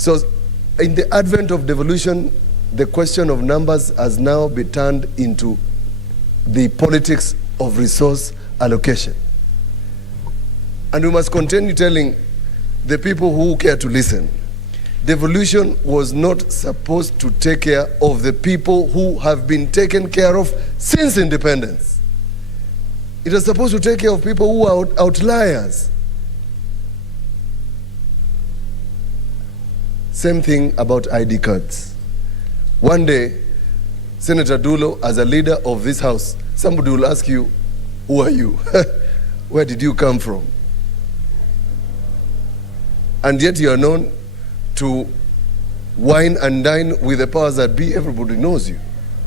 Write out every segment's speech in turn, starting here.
So in the advent of devolution, the question of numbers has now been turned into the politics of resource allocation. And we must continue telling the people who care to listen, devolution was not supposed to take care of the people who have been taken care of since independence. It was supposed to take care of people who are outliers. Same thing about ID cards. One day, Senator Dulo, as a leader of this house, somebody will ask you, who are you? Where did you come from? And yet you are known to wine and dine with the powers that be. Everybody knows you.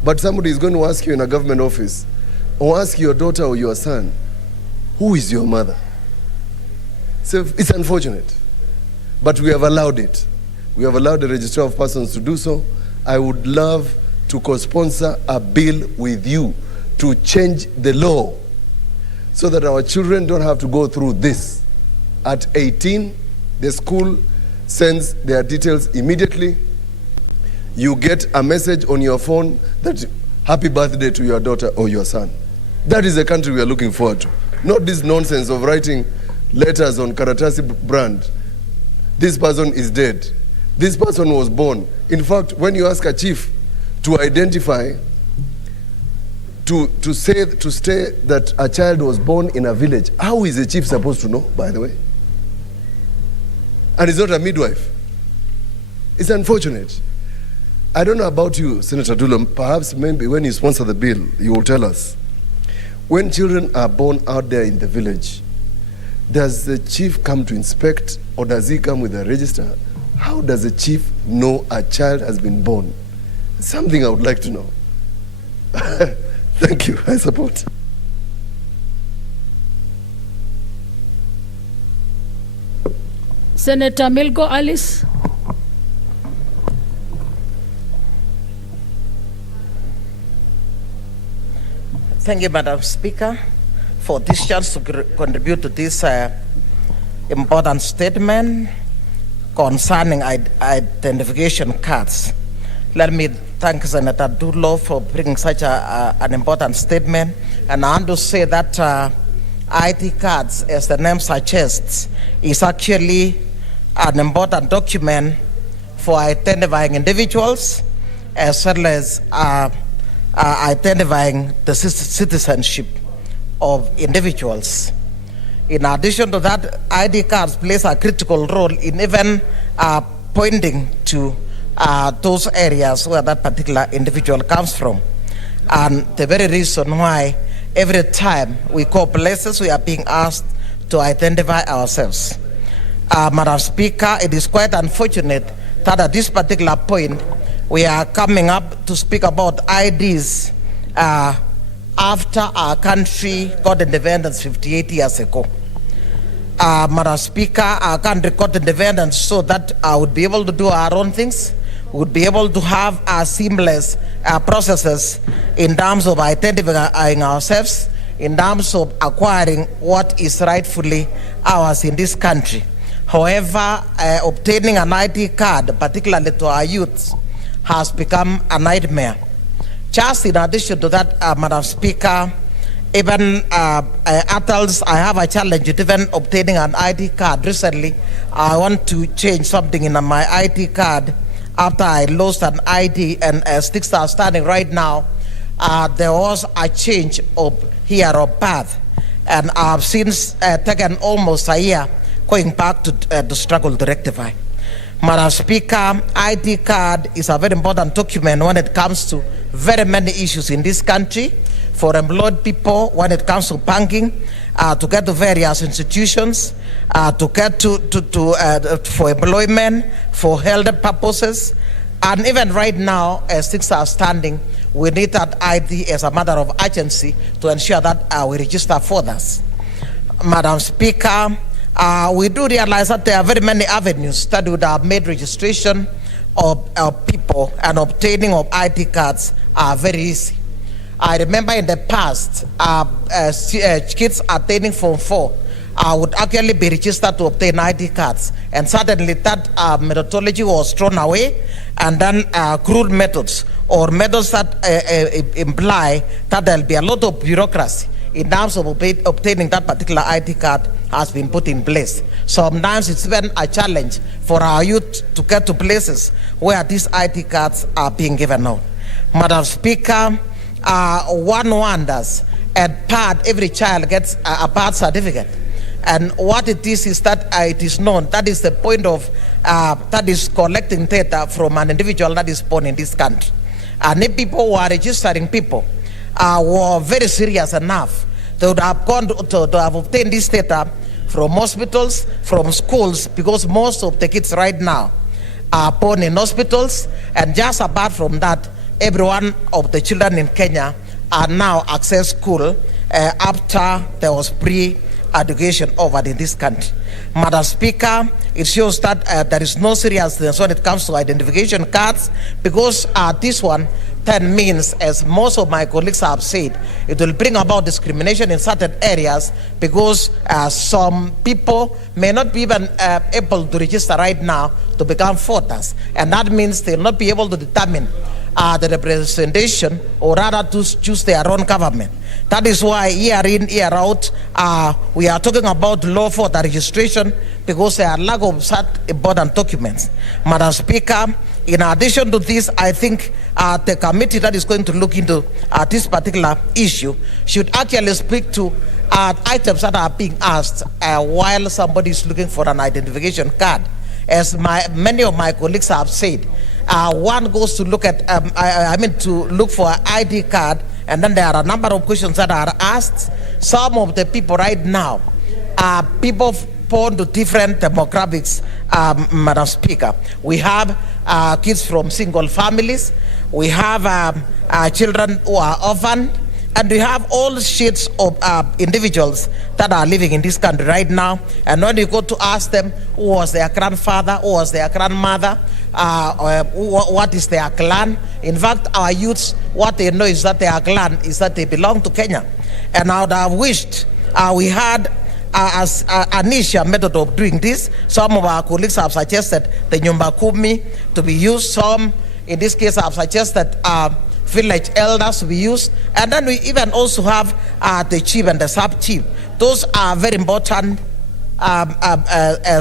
But somebody is going to ask you in a government office, or ask your daughter or your son, who is your mother? So it's unfortunate, but we have allowed it. We have allowed the Registrar of Persons to do so. I would love to co-sponsor a bill with you to change the law so that our children don't have to go through this. At 18, the school sends their details immediately. You get a message on your phone that happy birthday to your daughter or your son. That is the country we are looking forward to. Not this nonsense of writing letters on Karatasi brand. This person is dead. This person was born. In fact, when you ask a chief to identify, to say that a child was born in a village, how is the chief supposed to know, by the way? And he's not a midwife. It's unfortunate. I don't know about you, Senator Dulo. Perhaps maybe when you sponsor the bill, you will tell us. When children are born out there in the village, does the chief come to inspect, or does he come with a register? How does the chief know a child has been born? Something I would like to know. Thank you. I support. Senator Milko Alice. Thank you, Madam Speaker, for this chance to contribute to this important statement concerning identification cards. Let me thank Senator Dulo for bringing such an important statement. And I want to say that ID cards, as the name suggests, is actually an important document for identifying individuals as well as identifying the citizenship of individuals. In addition to that, ID cards plays a critical role in even pointing to those areas where that particular individual comes from. And the very reason why every time we go places, we are being asked to identify ourselves. Madam Speaker, it is quite unfortunate that at this particular point, we are coming up to speak about IDs after our country got independence 58 years ago. Madam Speaker, our country got independence so that I would be able to do our own things. We would be able to have seamless processes in terms of identifying ourselves, in terms of acquiring what is rightfully ours in this country. However, obtaining an ID card, particularly to our youths, has become a nightmare. Just in addition to that, Madam Speaker, even adults, I have a challenge with even obtaining an ID card. Recently, I want to change something in my ID card after I lost an ID, and as things are standing right now, there was a change of year of birth, and I've since taken almost a year going back to struggle to rectify. Madam Speaker, ID card is a very important document when it comes to very many issues in this country. For employed people, when it comes to banking, to get to various institutions, to get for employment, for health purposes, and even right now, as things are standing, we need that ID as a matter of urgency to ensure that we register for this. Madam Speaker, we do realize that there are very many avenues that would have made registration of people and obtaining of ID cards are very easy. I remember in the past, kids attaining Form 4 would actually be registered to obtain ID cards. And suddenly that methodology was thrown away, and then crude methods or methods that imply that there'll be a lot of bureaucracy in terms of obtaining that particular ID card has been put in place. Sometimes it's been a challenge for our youth to get to places where these ID cards are being given out. Madam Speaker, one wonders, at part, every child gets a birth certificate. And what it is that it is known, that is the point of, that is collecting data from an individual that is born in this country. And if people who are registering people were very serious enough, they would have gone to have obtained this data from hospitals, from schools, because most of the kids right now are born in hospitals. And just apart from that, every one of the children in Kenya are now access school after there was pre-education offered in this country. Madam Speaker, it shows that there is no seriousness when it comes to identification cards, because this one then means, as most of my colleagues have said, it will bring about discrimination in certain areas, because some people may not be even able to register right now to become voters, and that means they'll not be able to determine the representation, or rather to choose their own government. That is why year in, year out, we are talking about law for the registration, because there are lack of such important documents. Madam Speaker, in addition to this, I think the committee that is going to look into this particular issue should actually speak to items that are being asked while somebody is looking for an identification card. As many of my colleagues have said, one goes to look at, to look for an ID card, and then there are a number of questions that are asked. Some of the people right now are people born to different demographics, Madam Speaker. We have kids from single families, we have children who are orphaned, and we have all shades of individuals that are living in this country right now. And when you go to ask them who was their grandfather, who was their grandmother, what is their clan, in fact, our youths, what they know is that their clan is that they belong to Kenya. And I would have wished we had as an initial method of doing this. Some of our colleagues have suggested the Nyumba Kumi to be used. Some, in this case, have suggested village elders to be used. And then we even also have the chief and the sub-chief. Those are very important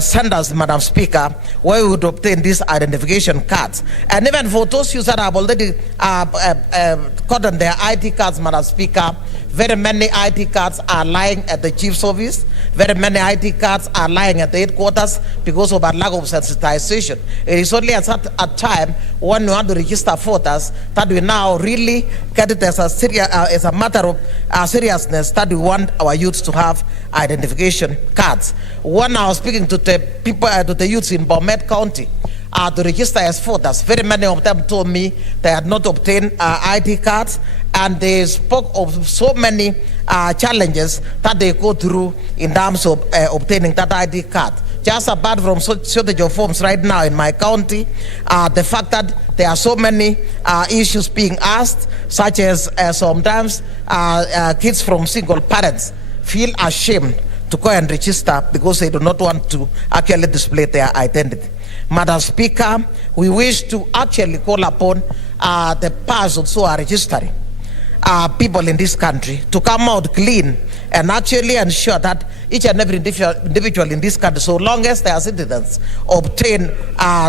centers, Madam Speaker, where we would obtain these identification cards. And even for those users that have already gotten their ID cards, Madam Speaker, very many ID cards are lying at the chief's office. Very many ID cards are lying at the headquarters because of a lack of sensitization. It is only at a time when we want to register voters that we now really get it as a matter of seriousness that we want our youths to have identification cards. When I was speaking to the people, to the youths in Bomet County, to register as voters, very many of them told me they had not obtained ID cards, and they spoke of so many challenges that they go through in terms of obtaining that ID card. Just apart from shortage of forms right now in my county, the fact that there are so many issues being asked, such as sometimes kids from single parents feel ashamed to go and register because they do not want to actually display their identity. Madam Speaker, we wish to actually call upon the persons who are registering people in this country to come out clean and actually ensure that each and every individual in this country, so long as their citizens obtain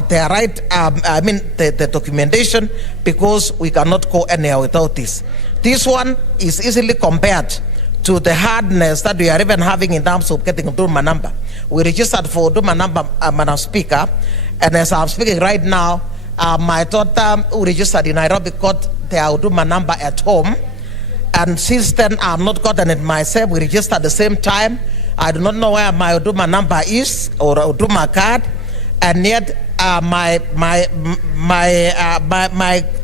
their right, the documentation, because we cannot go anywhere without this. This one is easily compared to the hardness that we are even having in terms of getting a Duma number. We registered for Duma number, Madam Speaker, and as I'm speaking right now, my daughter who registered in Nairobi got their Duma number at home, and since then I've not gotten it myself. We registered at the same time. I do not know where my Duma number is, or Duma card, and yet my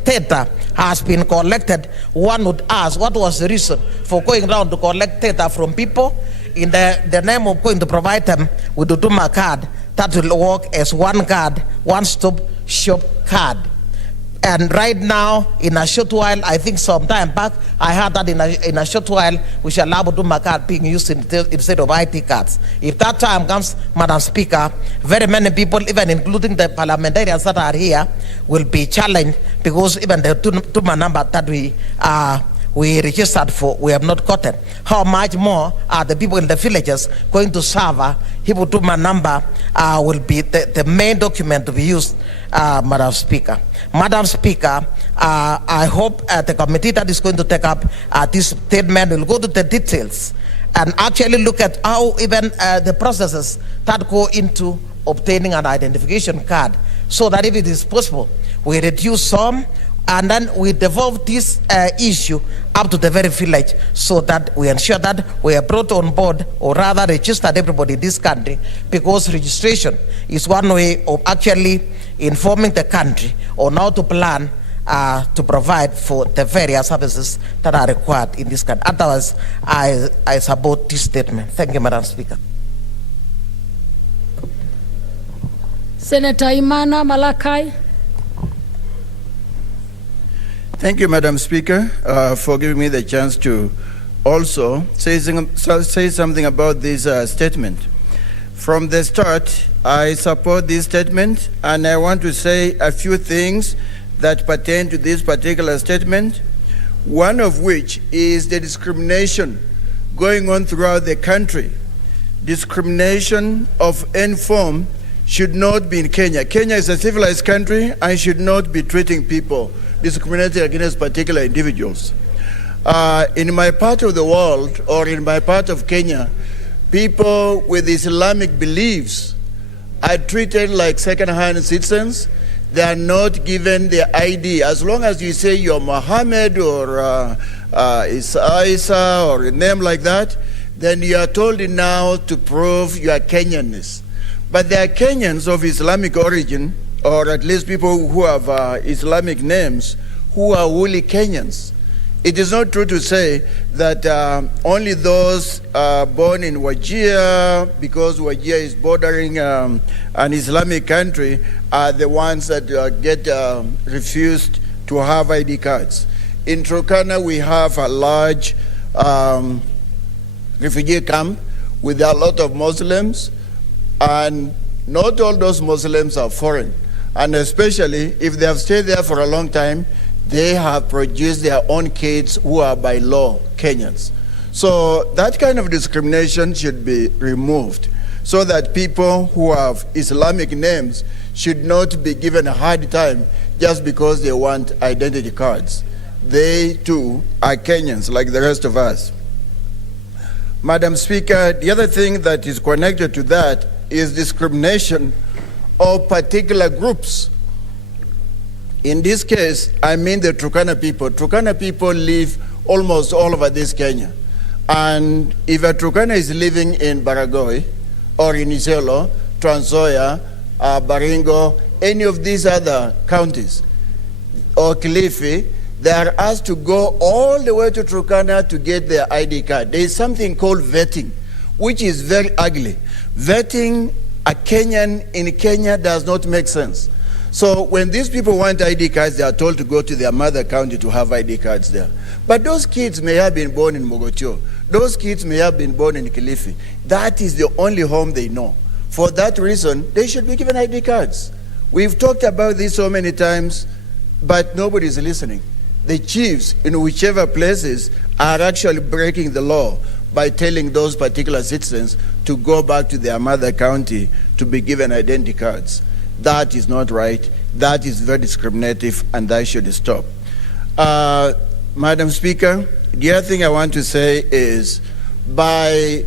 data has been collected. One would ask, what was the reason for going down to collect data from people in the name of going to provide them with the Duma card that will work as one card, one-stop shop card? And right now, in a short while, I think some time back, I heard that in a short while, we shall allow my card being used instead of ID cards. If that time comes, Madam Speaker, very many people, even including the parliamentarians that are here, will be challenged because even the two number that we registered for, we have not gotten. How much more are the people in the villages going to serve Hibutuma number will be the main document to be used, Madam Speaker. Madam Speaker, I hope the committee that is going to take up this statement will go to the details and actually look at how even the processes that go into obtaining an identification card, so that if it is possible, we reduce some and then we devolve this issue up to the very village, so that we ensure that we are brought on board, or rather registered everybody in this country, because registration is one way of actually informing the country on how to plan to provide for the various services that are required in this country. Otherwise, I support this statement. Thank you, Madam Speaker. Senator Imana Malakai. Thank you, Madam Speaker, for giving me the chance to also say something about this statement. From the start, I support this statement, and I want to say a few things that pertain to this particular statement, one of which is the discrimination going on throughout the country. Discrimination of any form should not be in Kenya. Kenya is a civilized country and should not be treating people discriminating against particular individuals. In my part of the world, or in my part of Kenya, people with Islamic beliefs are treated like second-hand citizens. They are not given their ID. As long as you say you're Muhammad or Isa or a name like that, then you are told now to prove your Kenyanness. But there are Kenyans of Islamic origin, or at least people who have Islamic names, who are wholly Kenyans. It is not true to say that only those born in Wajir, because Wajir is bordering an Islamic country, are the ones that get refused to have ID cards. In Turkana, we have a large refugee camp with a lot of Muslims, and not all those Muslims are foreign. And especially if they have stayed there for a long time, they have produced their own kids who are by law Kenyans. So that kind of discrimination should be removed, so that people who have Islamic names should not be given a hard time just because they want identity cards. They too are Kenyans like the rest of us. Madam Speaker, the other thing that is connected to that is discrimination of particular groups. In this case, I mean the Turkana people. Turkana people live almost all over this Kenya. And if a Turkana is living in Baragoi, or in Isiolo, Trans Nzoia, Baringo, any of these other counties, or Kilifi, they are asked to go all the way to Turkana to get their ID card. There is something called vetting, which is very ugly. Vetting a Kenyan in Kenya does not make sense. So when these people want ID cards, they are told to go to their mother county to have ID cards there. But those kids may have been born in Mogotio. Those kids may have been born in Kilifi. That is the only home they know. For that reason, they should be given ID cards. We've talked about this so many times, but nobody is listening. The chiefs in whichever places are actually breaking the law by telling those particular citizens to go back to their mother county to be given identity cards. That is not right. That is very discriminative, and that should stop. Madam Speaker, the other thing I want to say is, by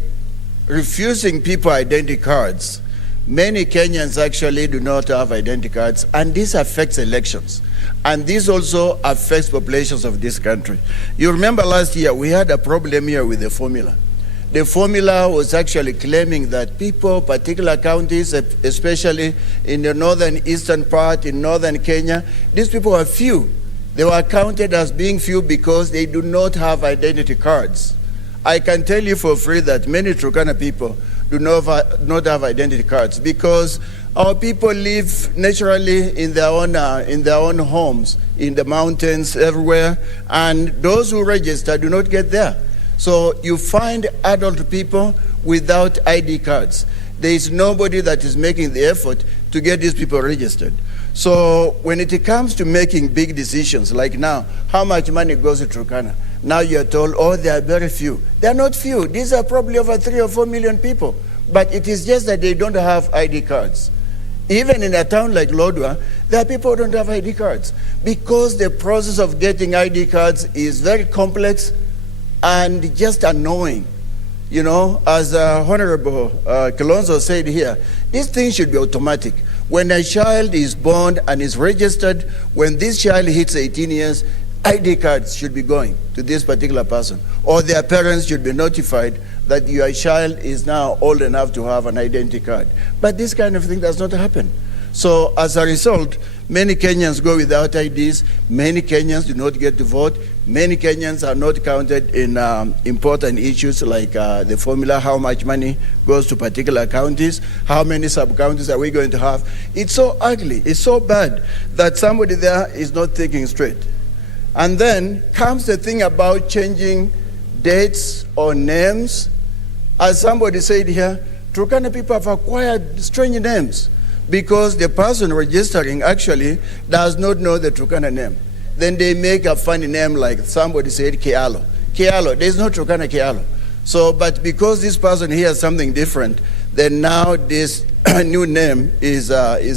refusing people identity cards, many Kenyans actually do not have identity cards, and this affects elections. And this also affects populations of this country. You remember last year, we had a problem here with the formula. The formula was actually claiming that people, particular counties, especially in the northern eastern part, in northern Kenya, these people are few. They were counted as being few because they do not have identity cards. I can tell you for free that many Turkana people do not have identity cards, because Our people live naturally in their own homes, in the mountains, everywhere, and those who register do not get there. So you find adult people without ID cards. There is nobody that is making the effort to get these people registered. So when it comes to making big decisions, like now, how much money goes to Turkana? Now you're told, oh, there are very few. They're not few. These are probably over 3 or 4 million people. But it is just that they don't have ID cards. Even in a town like Lodwar, there are people who don't have ID cards because the process of getting ID cards is very complex and just annoying. You know, as Honorable Kilonzo said here, these things should be automatic. When a child is born and is registered, when this child hits 18 years, ID cards should be going to this particular person, or their parents should be notified that your child is now old enough to have an identity card. But this kind of thing does not happen. So as a result, many Kenyans go without IDs, many Kenyans do not get to vote, many Kenyans are not counted in important issues like the formula, how much money goes to particular counties, how many sub-counties are we going to have. It's so ugly, it's so bad that somebody there is not thinking straight. And then comes the thing about changing dates or names. As somebody said here, Turkana people have acquired strange names because the person registering actually does not know the Turkana name. Then they make a funny name like somebody said Kealo. Kealo, there's no Turkana Kealo. So, but because this person hears something different, then now this new name is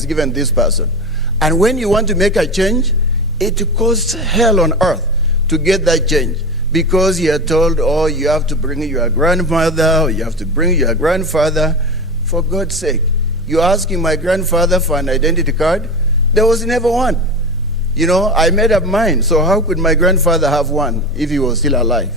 given this person. And when you want to make a change, it costs hell on earth to get that change because you are told, oh, you have to bring your grandmother or you have to bring your grandfather. For God's sake, you're asking my grandfather for an identity card? There was never one. You know, I made up mine, so how could my grandfather have one if he was still alive?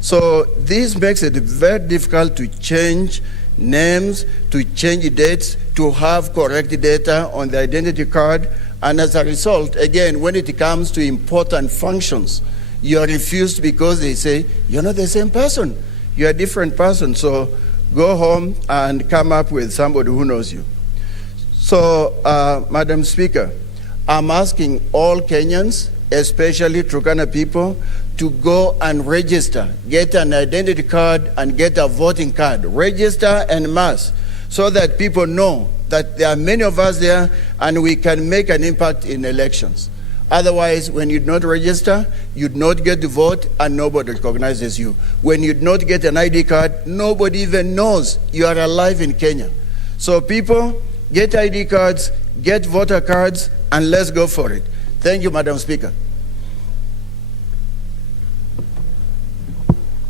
So this makes it very difficult to change names, to change dates, to have correct data on the identity card. And as a result, again, when it comes to important functions, you are refused because they say, you're not the same person. You're a different person. So go home and come up with somebody who knows you. So, Madam Speaker, I'm asking all Kenyans, especially Turkana people, to go and register, get an identity card and get a voting card. Register en masse so that people know that there are many of us there and we can make an impact in elections. Otherwise, when you do not register, you do not get to vote and nobody recognizes you. When you do not get an ID card, nobody even knows you are alive in Kenya. So people, get ID cards, get voter cards, and let's go for it. Thank you, Madam Speaker.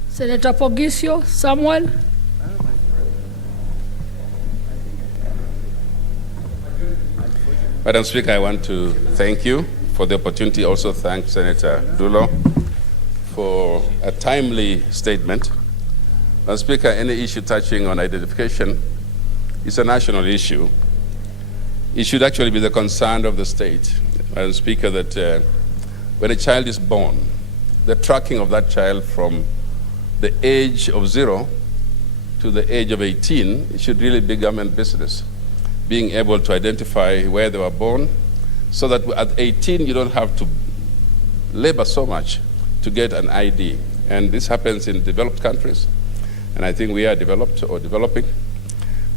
Senator Pogisio Samuel. Madam Speaker, I want to thank you for the opportunity. Also thank Senator Dulo for a timely statement. Madam Speaker, any issue touching on identification is a national issue. It should actually be the concern of the state. Madam Speaker, that when a child is born, the tracking of that child from the age of 0 to the age of 18, it should really be government business. Being able to identify where they were born, so that at 18 you don't have to labor so much to get an ID. And this happens in developed countries, and I think we are developed or developing.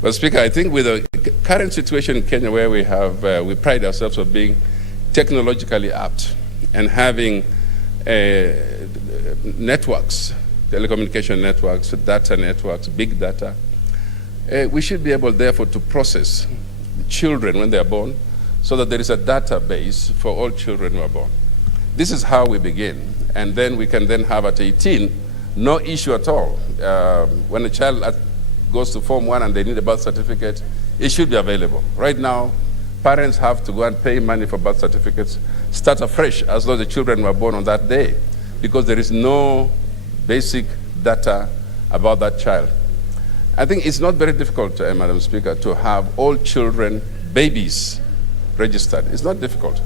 But Speaker, I think with the current situation in Kenya where we have, we pride ourselves on being technologically apt and having networks, telecommunication networks, data networks, big data, we should be able, therefore, to process children when they are born so that there is a database for all children who are born. This is how we begin. And then we can then have at 18, no issue at all. When a child goes to Form 1 and they need a birth certificate, it should be available. Right now, parents have to go and pay money for birth certificates, start afresh as though the children were born on that day, because there is no basic data about that child. I think it's not very difficult, Madam Speaker, to have all children, babies, registered. It's not difficult.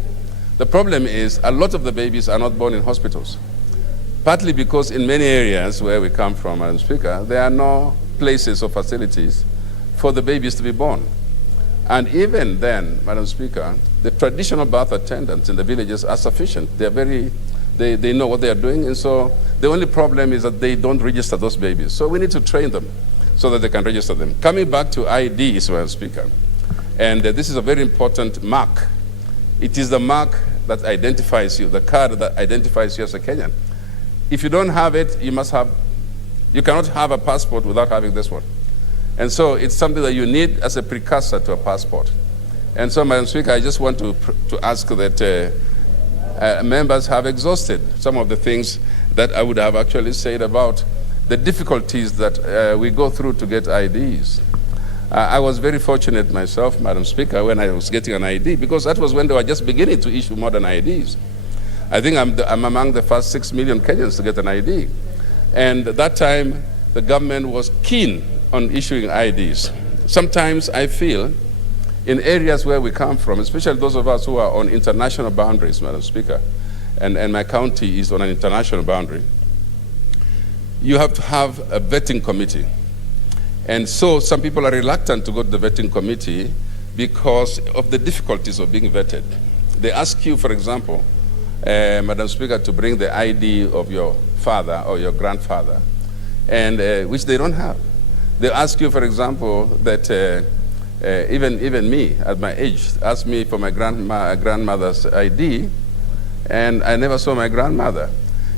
The problem is a lot of the babies are not born in hospitals, partly because in many areas where we come from, Madam Speaker, there are no places or facilities for the babies to be born. And even then, Madam Speaker, the traditional birth attendants in the villages are sufficient. They know what they are doing, and so the only problem is that they don't register those babies. So we need to train them so that they can register them. Coming back to IDs, Madam Speaker, and this is a very important mark. It is the mark that identifies you, the card that identifies you as a Kenyan. If you don't have it, you cannot have a passport without having this one. And so it's something that you need as a precursor to a passport. And so, Madam Speaker, I just want to ask that members have exhausted some of the things that I would have actually said about the difficulties that we go through to get IDs. I was very fortunate myself, Madam Speaker, when I was getting an ID, because that was when they were just beginning to issue modern IDs. I think I'm among the first 6 million Kenyans to get an ID. And at that time, the government was keen on issuing IDs. Sometimes I feel in areas where we come from, especially those of us who are on international boundaries, Madam Speaker, and my county is on an international boundary, you have to have a vetting committee. And so some people are reluctant to go to the vetting committee because of the difficulties of being vetted. They ask you, for example, Madam Speaker, to bring the ID of your father or your grandfather, and which they don't have. They ask you, for example, that even me, at my age, asked me for my grandmother's ID, and I never saw my grandmother.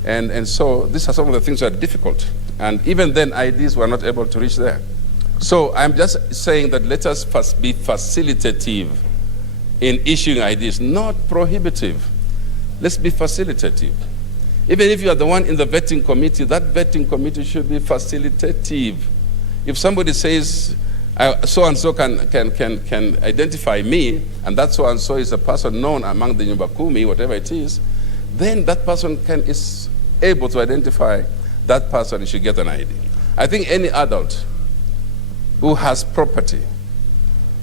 And so these are some of the things that are difficult. And even then, IDs were not able to reach there. So I'm just saying that let us be facilitative in issuing IDs, not prohibitive. Let's be facilitative. Even if you are the one in the vetting committee, that vetting committee should be facilitative. If somebody says, so-and-so can identify me, and that so-and-so is a person known among the Nyumba Kumi, whatever it is, then that person is able to identify that person and should get an ID. I think any adult who has property,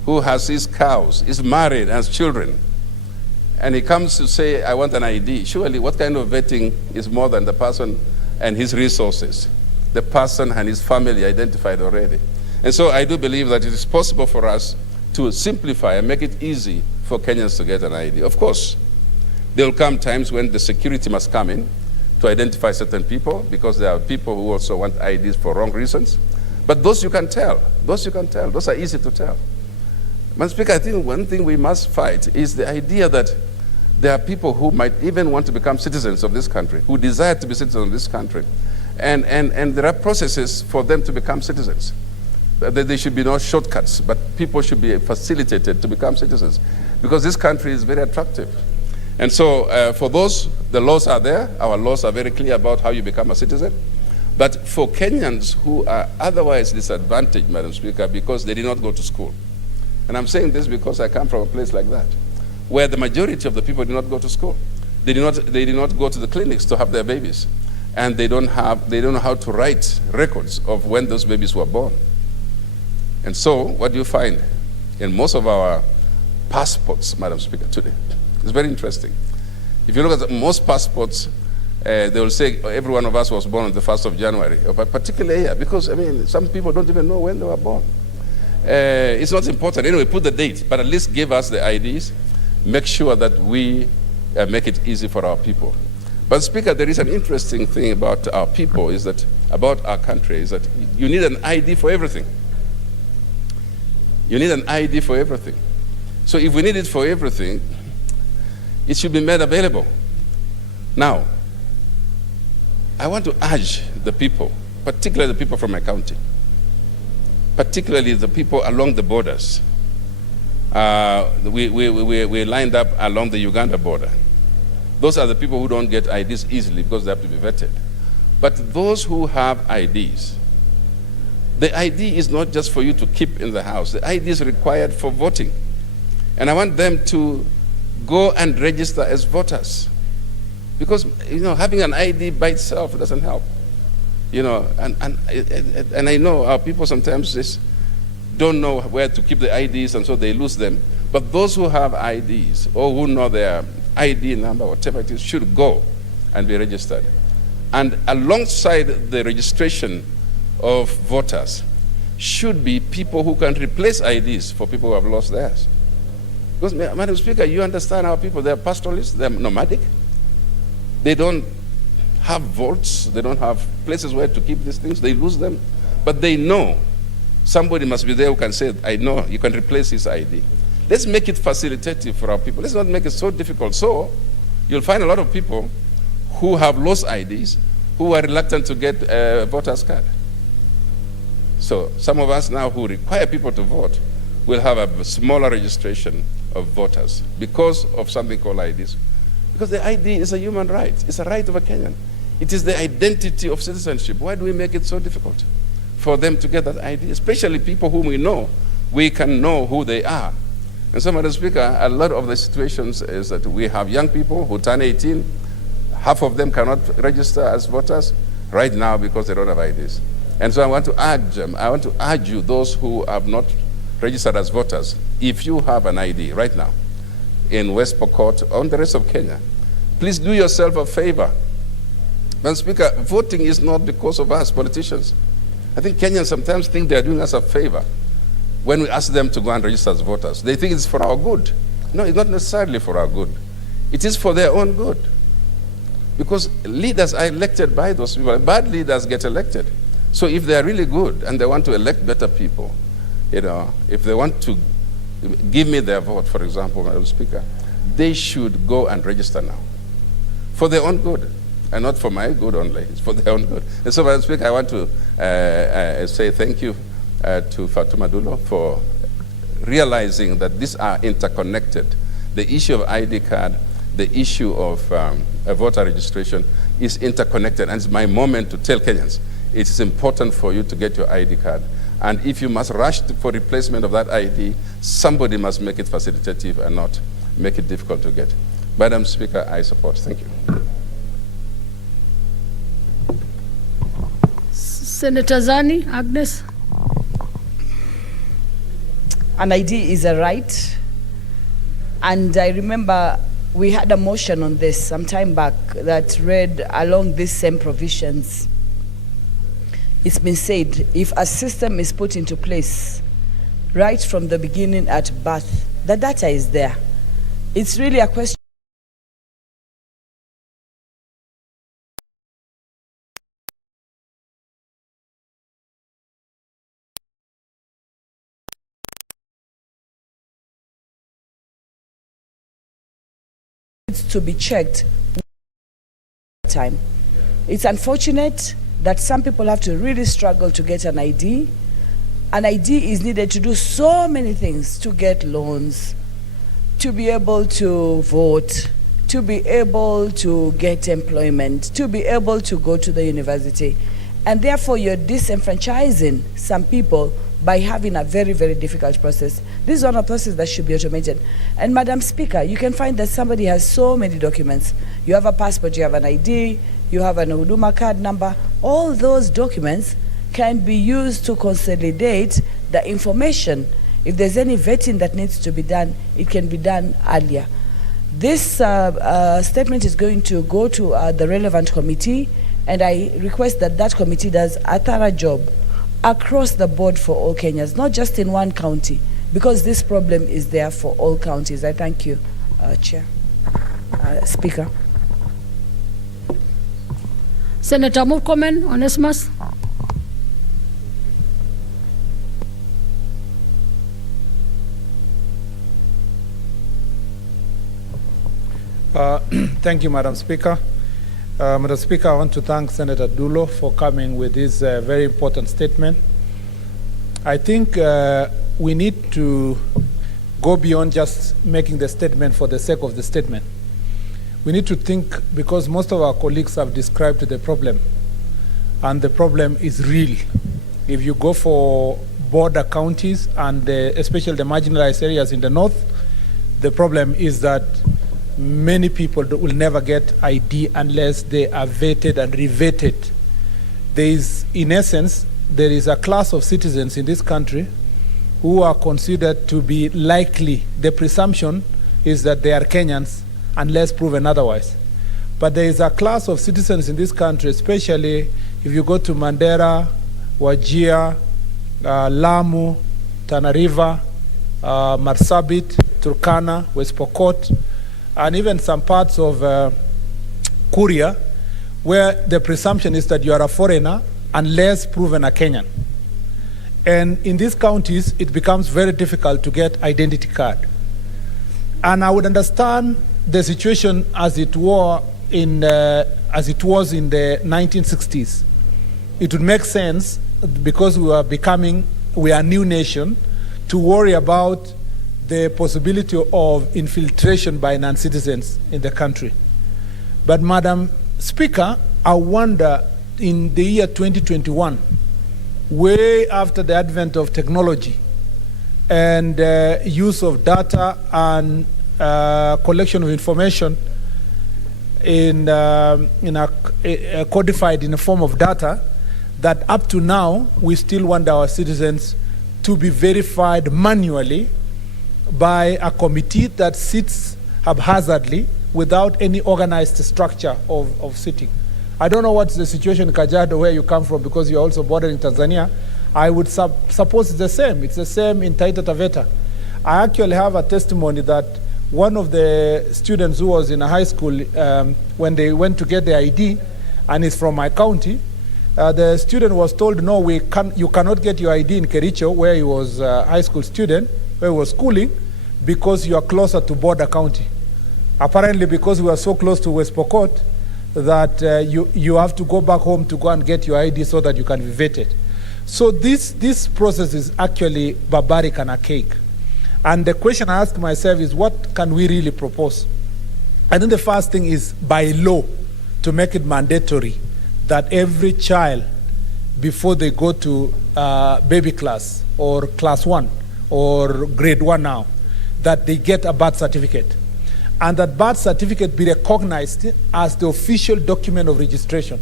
who has his cows, is married, has children, and he comes to say, I want an ID, surely what kind of vetting is more than the person and his resources? The person and his family identified already. And so I do believe that it is possible for us to simplify and make it easy for Kenyans to get an ID. Of course, there will come times when the security must come in to identify certain people, because there are people who also want IDs for wrong reasons. But those you can tell. Those you can tell. Those are easy to tell. Madam Speaker, I think one thing we must fight is the idea that there are people who might even want to become citizens of this country, who desire to be citizens of this country. And there are processes for them to become citizens. There should be no shortcuts, but people should be facilitated to become citizens, because this country is very attractive. And so for those, the laws are there. Our laws are very clear about how you become a citizen. But for Kenyans who are otherwise disadvantaged, Madam Speaker, because they did not go to school, and I'm saying this because I come from a place like that, where the majority of the people did not go to school. They did not go to the clinics to have their babies. And they don't know how to write records of when those babies were born. And so what do you find in most of our passports, Madam Speaker, today? It's very interesting. If you look at most passports, they will say every one of us was born on the 1st of January, but particularly here, because I mean, some people don't even know when they were born. It's not important. Anyway, put the date, but at least give us the IDs. Make sure that we make it easy for our people. But Speaker, there is an interesting thing about our people, about our country, is that you need an ID for everything. You need an ID for everything. So if we need it for everything, it should be made available. Now, I want to urge the people, particularly the people from my county, particularly the people along the borders. We lined up along the Uganda border. Those are the people who don't get IDs easily because they have to be vetted. But those who have IDs, the ID is not just for you to keep in the house. The ID is required for voting. And I want them to go and register as voters. Because, having an ID by itself doesn't help. And I know our people sometimes just don't know where to keep the IDs, and so they lose them. But those who have IDs, or who know their ID number, whatever it is, should go and be registered. And alongside the registration of voters should be people who can replace IDs for people who have lost theirs. Because, Madam Speaker, you understand our people, they're pastoralists, they're nomadic. They don't have vaults, they don't have places where to keep these things, they lose them. But they know somebody must be there who can say, I know, you can replace his ID. Let's make it facilitative for our people. Let's not make it so difficult. So you'll find a lot of people who have lost IDs who are reluctant to get a voter's card. So some of us now who require people to vote will have a smaller registration of voters because of something called IDs. Because the ID is a human right. It's a right of a Kenyan. It is the identity of citizenship. Why do we make it so difficult for them to get that ID? Especially people whom we know, we can know who they are. And so, Madam Speaker, a lot of the situations is that we have young people who turn 18, half of them cannot register as voters right now because they don't have IDs. And so I want to urge you, those who have not registered as voters, if you have an ID right now in West Pokot or in the rest of Kenya, please do yourself a favor. Madam Speaker, voting is not because of us politicians. I think Kenyans sometimes think they're doing us a favor when we ask them to go and register as voters. They think it's for our good. No, it's not necessarily for our good. It is for their own good. Because leaders are elected by those people. Bad leaders get elected. So if they're really good and they want to elect better people, if they want to give me their vote, for example, Madam Speaker, they should go and register now for their own good and not for my good only. It's for their own good. And so, Madam Speaker, I want to say thank you to Fatuma Dulo for realizing that these are interconnected. The issue of ID card, the issue of a voter registration is interconnected. And it's my moment to tell Kenyans, it is important for you to get your ID card. And if you must rush for replacement of that ID, somebody must make it facilitative and not make it difficult to get. Madam Speaker, I support. Thank you. Senator Zani, Agnes. An ID is a right. And I remember we had a motion on this some time back that read along these same provisions. It's been said, if a system is put into place right from the beginning at birth, the data is there. It's really a question to be checked time. It's unfortunate that some people have to really struggle to get an ID. An ID is needed to do so many things, to get loans, to be able to vote, to be able to get employment, to be able to go to the university. And therefore you're disenfranchising some people by having a very, very difficult process. This is one of the processes that should be automated. And Madam Speaker, you can find that somebody has so many documents. You have a passport, you have an ID, you have an Huduma card number. All those documents can be used to consolidate the information. If there's any vetting that needs to be done, it can be done earlier. This statement is going to go to the relevant committee, and I request that that committee does a thorough job across the board for all Kenyans, not just in one county, because this problem is there for all counties. I thank you, Chair. Speaker. Senator Murkomen, Onesmus. Thank you, Madam Speaker. Madam Speaker, I want to thank Senator Dulo for coming with this very important statement. I think we need to go beyond just making the statement for the sake of the statement. We need to think, because most of our colleagues have described the problem, and the problem is real. If you go for border counties, and especially the marginalized areas in the north, the problem is that many people will never get ID unless they are vetted and re-vetted. There is, in essence, there is a class of citizens in this country who are considered to be likely. The presumption is that they are Kenyans unless proven otherwise. But there is a class of citizens in this country, especially if you go to Mandera, Wajir, Lamu, Tana River, Marsabit, Turkana, West Pokot, and even some parts of Kuria, where the presumption is that you are a foreigner unless proven a Kenyan. And in these counties, it becomes very difficult to get identity card. And I would understand the situation as it was in the 1960s. It would make sense, because we are a new nation, to worry about the possibility of infiltration by non-citizens in the country. But Madam Speaker, I wonder, in the year 2021, way after the advent of technology and use of data and collection of information codified in a form of data, that up to now we still want our citizens to be verified manually by a committee that sits haphazardly without any organized structure of sitting. I don't know what's the situation in Kajiado, where you come from, because you're also bordering Tanzania. I would suppose it's the same. It's the same in Taita Taveta. I actually have a testimony that one of the students who was in a high school, when they went to get the ID, and is from my county, the student was told, no, you cannot get your ID in Kericho, where he was a high school student, where he was schooling, because you are closer to border county. Apparently, because we are so close to West Pokot, that you have to go back home to go and get your ID so that you can be vetted. So this process is actually barbaric and archaic. And the question I ask myself is, what can we really propose? I think the first thing is, by law, to make it mandatory that every child, before they go to baby class or class 1 or grade 1 now, that they get a birth certificate. And that birth certificate be recognized as the official document of registration,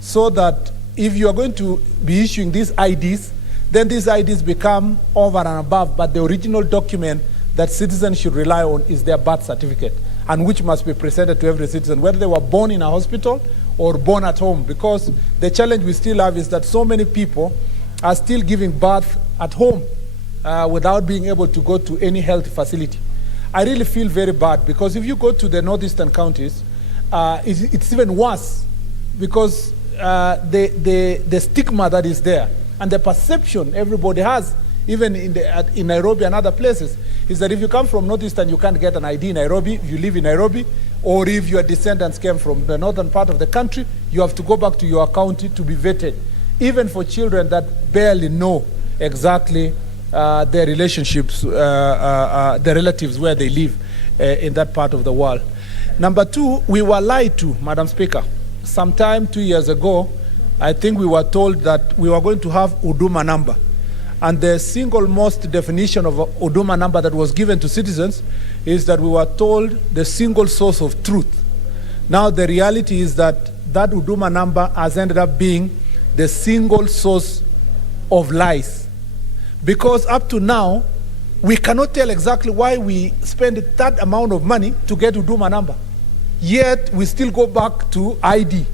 so that if you are going to be issuing these IDs, then these IDs become over and above, but the original document that citizens should rely on is their birth certificate, and which must be presented to every citizen, whether they were born in a hospital or born at home, because the challenge we still have is that so many people are still giving birth at home without being able to go to any health facility. I really feel very bad, because if you go to the northeastern counties, it's even worse, because the stigma that is there and the perception everybody has, even in Nairobi and other places, is that if you come from northeastern, you can't get an ID in Nairobi if you live in Nairobi, or if your descendants came from the northern part of the country, you have to go back to your county to be vetted, even for children that barely know exactly their relationships, their relatives, where they live in that part of the world. Number two, we were lied to, Madam Speaker. Sometime 2 years ago, I think we were told that we were going to have Huduma number. And the single most definition of a Huduma number that was given to citizens is that we were told the single source of truth. Now the reality is that that Huduma number has ended up being the single source of lies. Because up to now, we cannot tell exactly why we spend that amount of money to get Huduma number. Yet we still go back to ID.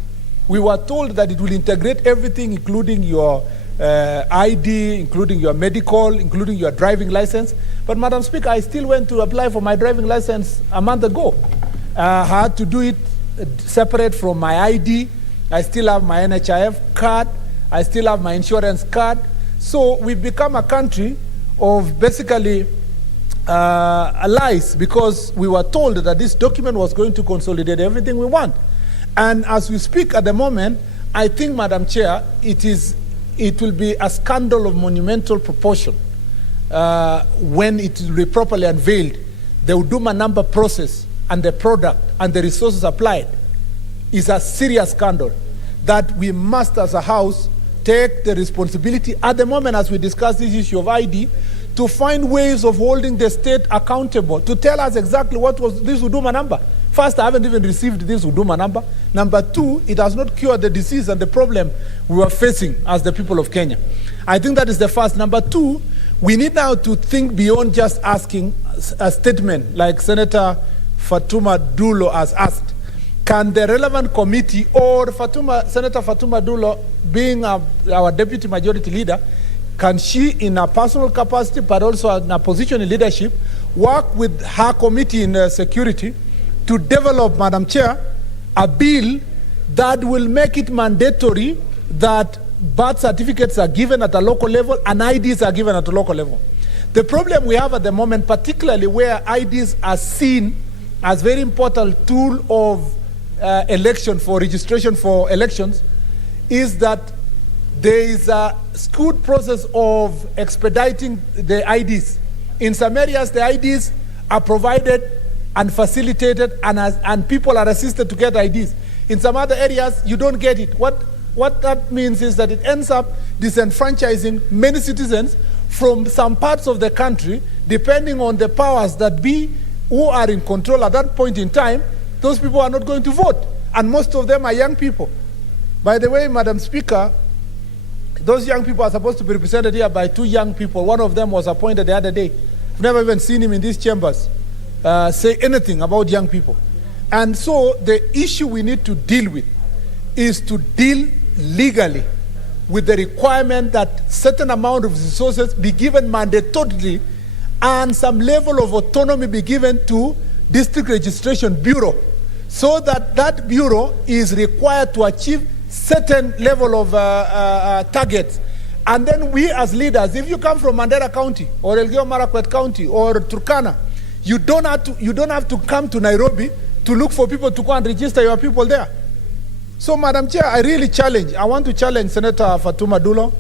We were told that it will integrate everything, including your ID, including your medical, including your driving license. But Madam Speaker, I still went to apply for my driving license a month ago. I had to do it separate from my ID. I still have my NHIF card. I still have my insurance card. So we've become a country of basically lies, because we were told that this document was going to consolidate everything we want. And as we speak at the moment, I think, Madam Chair, it will be a scandal of monumental proportion when it will be properly unveiled. The Huduma number process and the product and the resources applied is a serious scandal that we must, as a House, take the responsibility at the moment, as we discuss this issue of ID, to find ways of holding the state accountable, to tell us exactly what was this Huduma number. First, I haven't even received this Huduma number. Number two, it has not cured the disease and the problem we were facing as the people of Kenya. I think that is the first. Number two, we need now to think beyond just asking a statement like Senator Fatuma Dulo has asked. Can the relevant committee or Senator Fatuma Dulo, being our deputy majority leader, can she, in a personal capacity, but also in a position in leadership, work with her committee in security to develop, Madam Chair, a bill that will make it mandatory that birth certificates are given at a local level and IDs are given at a local level. The problem we have at the moment, particularly where IDs are seen as very important tool of election for registration for elections, is that there is a skewed process of expediting the IDs. In some areas, the IDs are provided and facilitated and people are assisted to get IDs. In some other areas, you don't get it. What that means is that it ends up disenfranchising many citizens from some parts of the country, depending on the powers that be who are in control at that point in time. Those people are not going to vote, and most of them are young people. By the way, Madam Speaker, those young people are supposed to be represented here by 2 young people. One of them was appointed the other day. I've never even seen him in these chambers say anything about young people. And so the issue we need to deal with is to deal legally with the requirement that certain amount of resources be given mandatorily and some level of autonomy be given to District Registration Bureau, so that that bureau is required to achieve certain level of targets. And then we as leaders, if you come from Mandera County or Elgeyo Marakwet County or Turkana, you don't have to come to Nairobi to look for people to go and register your people there. So, Madam Chair, I want to challenge Senator Fatuma Dulo.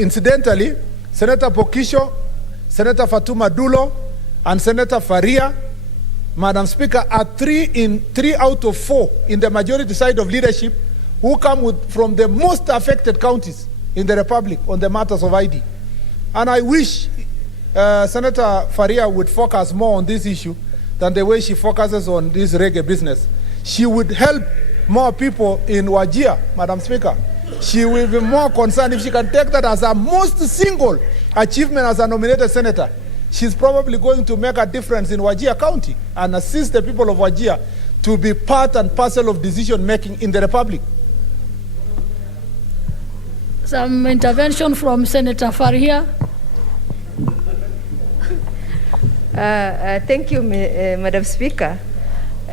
Incidentally, Senator Pokisho, Senator Fatuma Dulo, and Senator Faria, Madam Speaker, are 3 out of 4 in the majority side of leadership who come from the most affected counties in the Republic on the matters of ID. And I wish Senator Faria would focus more on this issue than the way she focuses on this reggae business. She would help more people in Wajir, Madam Speaker. She will be more concerned if she can take that as a most single achievement as a nominated senator. She's probably going to make a difference in Wajir County and assist the people of Wajir to be part and parcel of decision making in the Republic. Some intervention from Senator Faria. Thank you, Madam Speaker.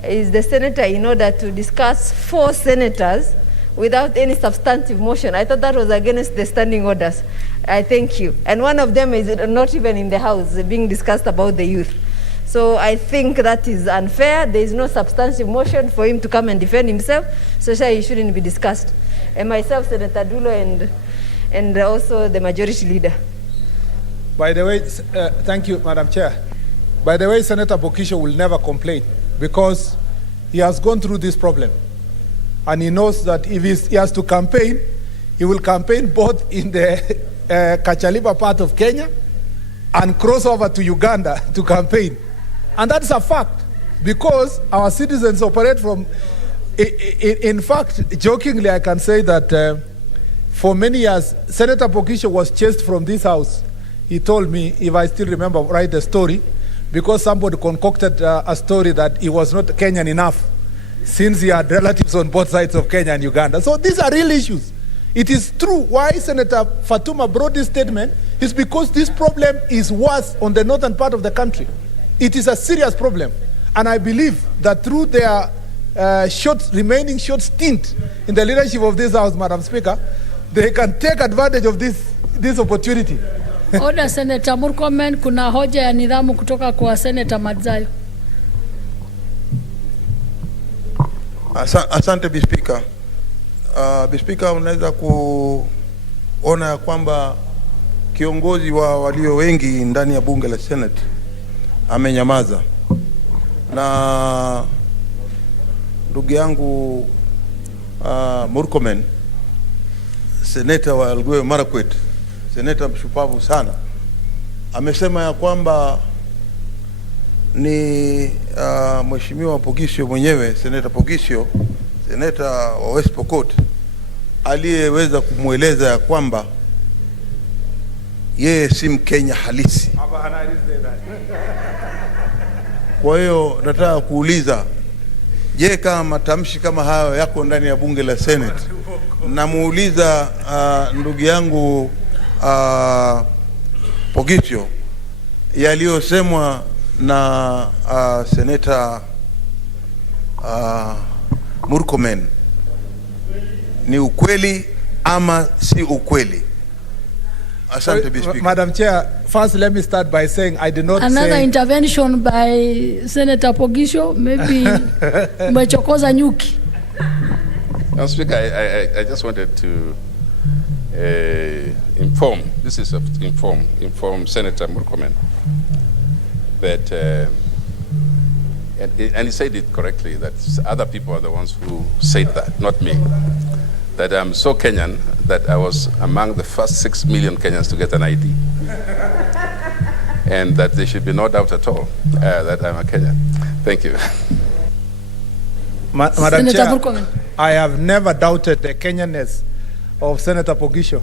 Is the senator in order to discuss 4 senators without any substantive motion? I thought that was against the standing orders. I thank you. And one of them is not even in the House, being discussed about the youth. So I think that is unfair. There is no substantive motion for him to come and defend himself, so he shouldn't be discussed. And myself, Senator Dulo, and also the majority leader. By the way, thank you, Madam Chair. By the way, Senator Bokisho will never complain because he has gone through this problem. And he knows that if he has to campaign, he will campaign both in the Kachaliba part of Kenya and cross over to Uganda to campaign. And that's a fact because our citizens operate from, in fact, jokingly, I can say that for many years, Senator Pokisho was chased from this house. He told me, if I still remember right the story, because somebody concocted a story that he was not Kenyan enough since he had relatives on both sides of Kenya and Uganda. So these are real issues. It is true why Senator Fatuma brought this statement is because this problem is worse on the northern part of the country. It is a serious problem. And I believe that through their remaining short stint in the leadership of this House, Madam Speaker, they can take advantage of this opportunity. Order, Senator Murkomen, kuna hoja ya nidhamu kutoka kwa Senator Madzayo. Asante Bispika. Bispika, unaweza kuona ya kwamba kiongozi wa walio wengi ndani ya bunge la Senate amenyamaza, na ndugu yangu Murkomen, seneta wa Elgeyo Marakwet, seneta mshupavu sana, amesema ya kwamba ni Mheshimiwa Pogisho mwenyewe, Seneta Pogisho, seneta wa West Pokot, aliyeweza kumweleza ya kwamba yeye si Mkenya halisi. Kwa hiyo nataka kuuliza, je, kama matamshi kama hayo yako ndani ya bunge la Senate, namuuliza ndugu yangu Pogitio yaliyosemwa na Senator Murkomen ni ukweli ama si ukweli? Asante, Mr. Speaker. Madam Chair, first let me start by saying I did not Another say... intervention by Senator Pogisho, maybe umechokoza nyuki. Madam Speaker, I just wanted to inform Senator Murkomen that, and he said it correctly, that other people are the ones who said that, not me. That I'm so Kenyan that I was among the first 6 million Kenyans to get an ID. And that there should be no doubt at all that I'm a Kenyan. Thank you. Madam Senator Chair, Murkomen. I have never doubted the Kenyanness of Senator Pogisho.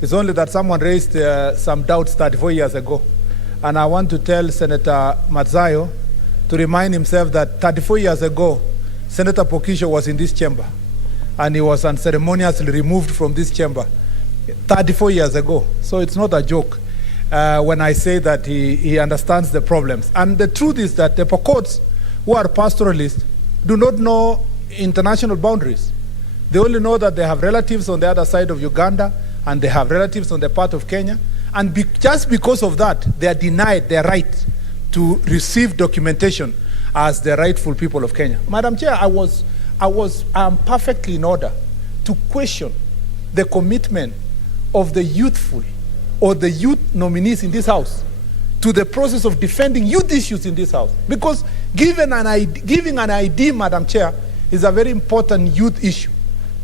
It's only that someone raised some doubts 34 years ago. And I want to tell Senator Matzayo to remind himself that 34 years ago, Senator Pogisho was in this chamber. And he was unceremoniously removed from this chamber 34 years ago. So it's not a joke when I say that he understands the problems. And the truth is that the Pokots, who are pastoralists, do not know international boundaries. They only know that they have relatives on the other side of Uganda and they have relatives on the part of Kenya. And just because of that, they are denied their right to receive documentation as the rightful people of Kenya. Madam Chair, I'm perfectly in order to question the commitment of the youthful or the youth nominees in this House to the process of defending youth issues in this House. Because giving an ID, Madam Chair, is a very important youth issue.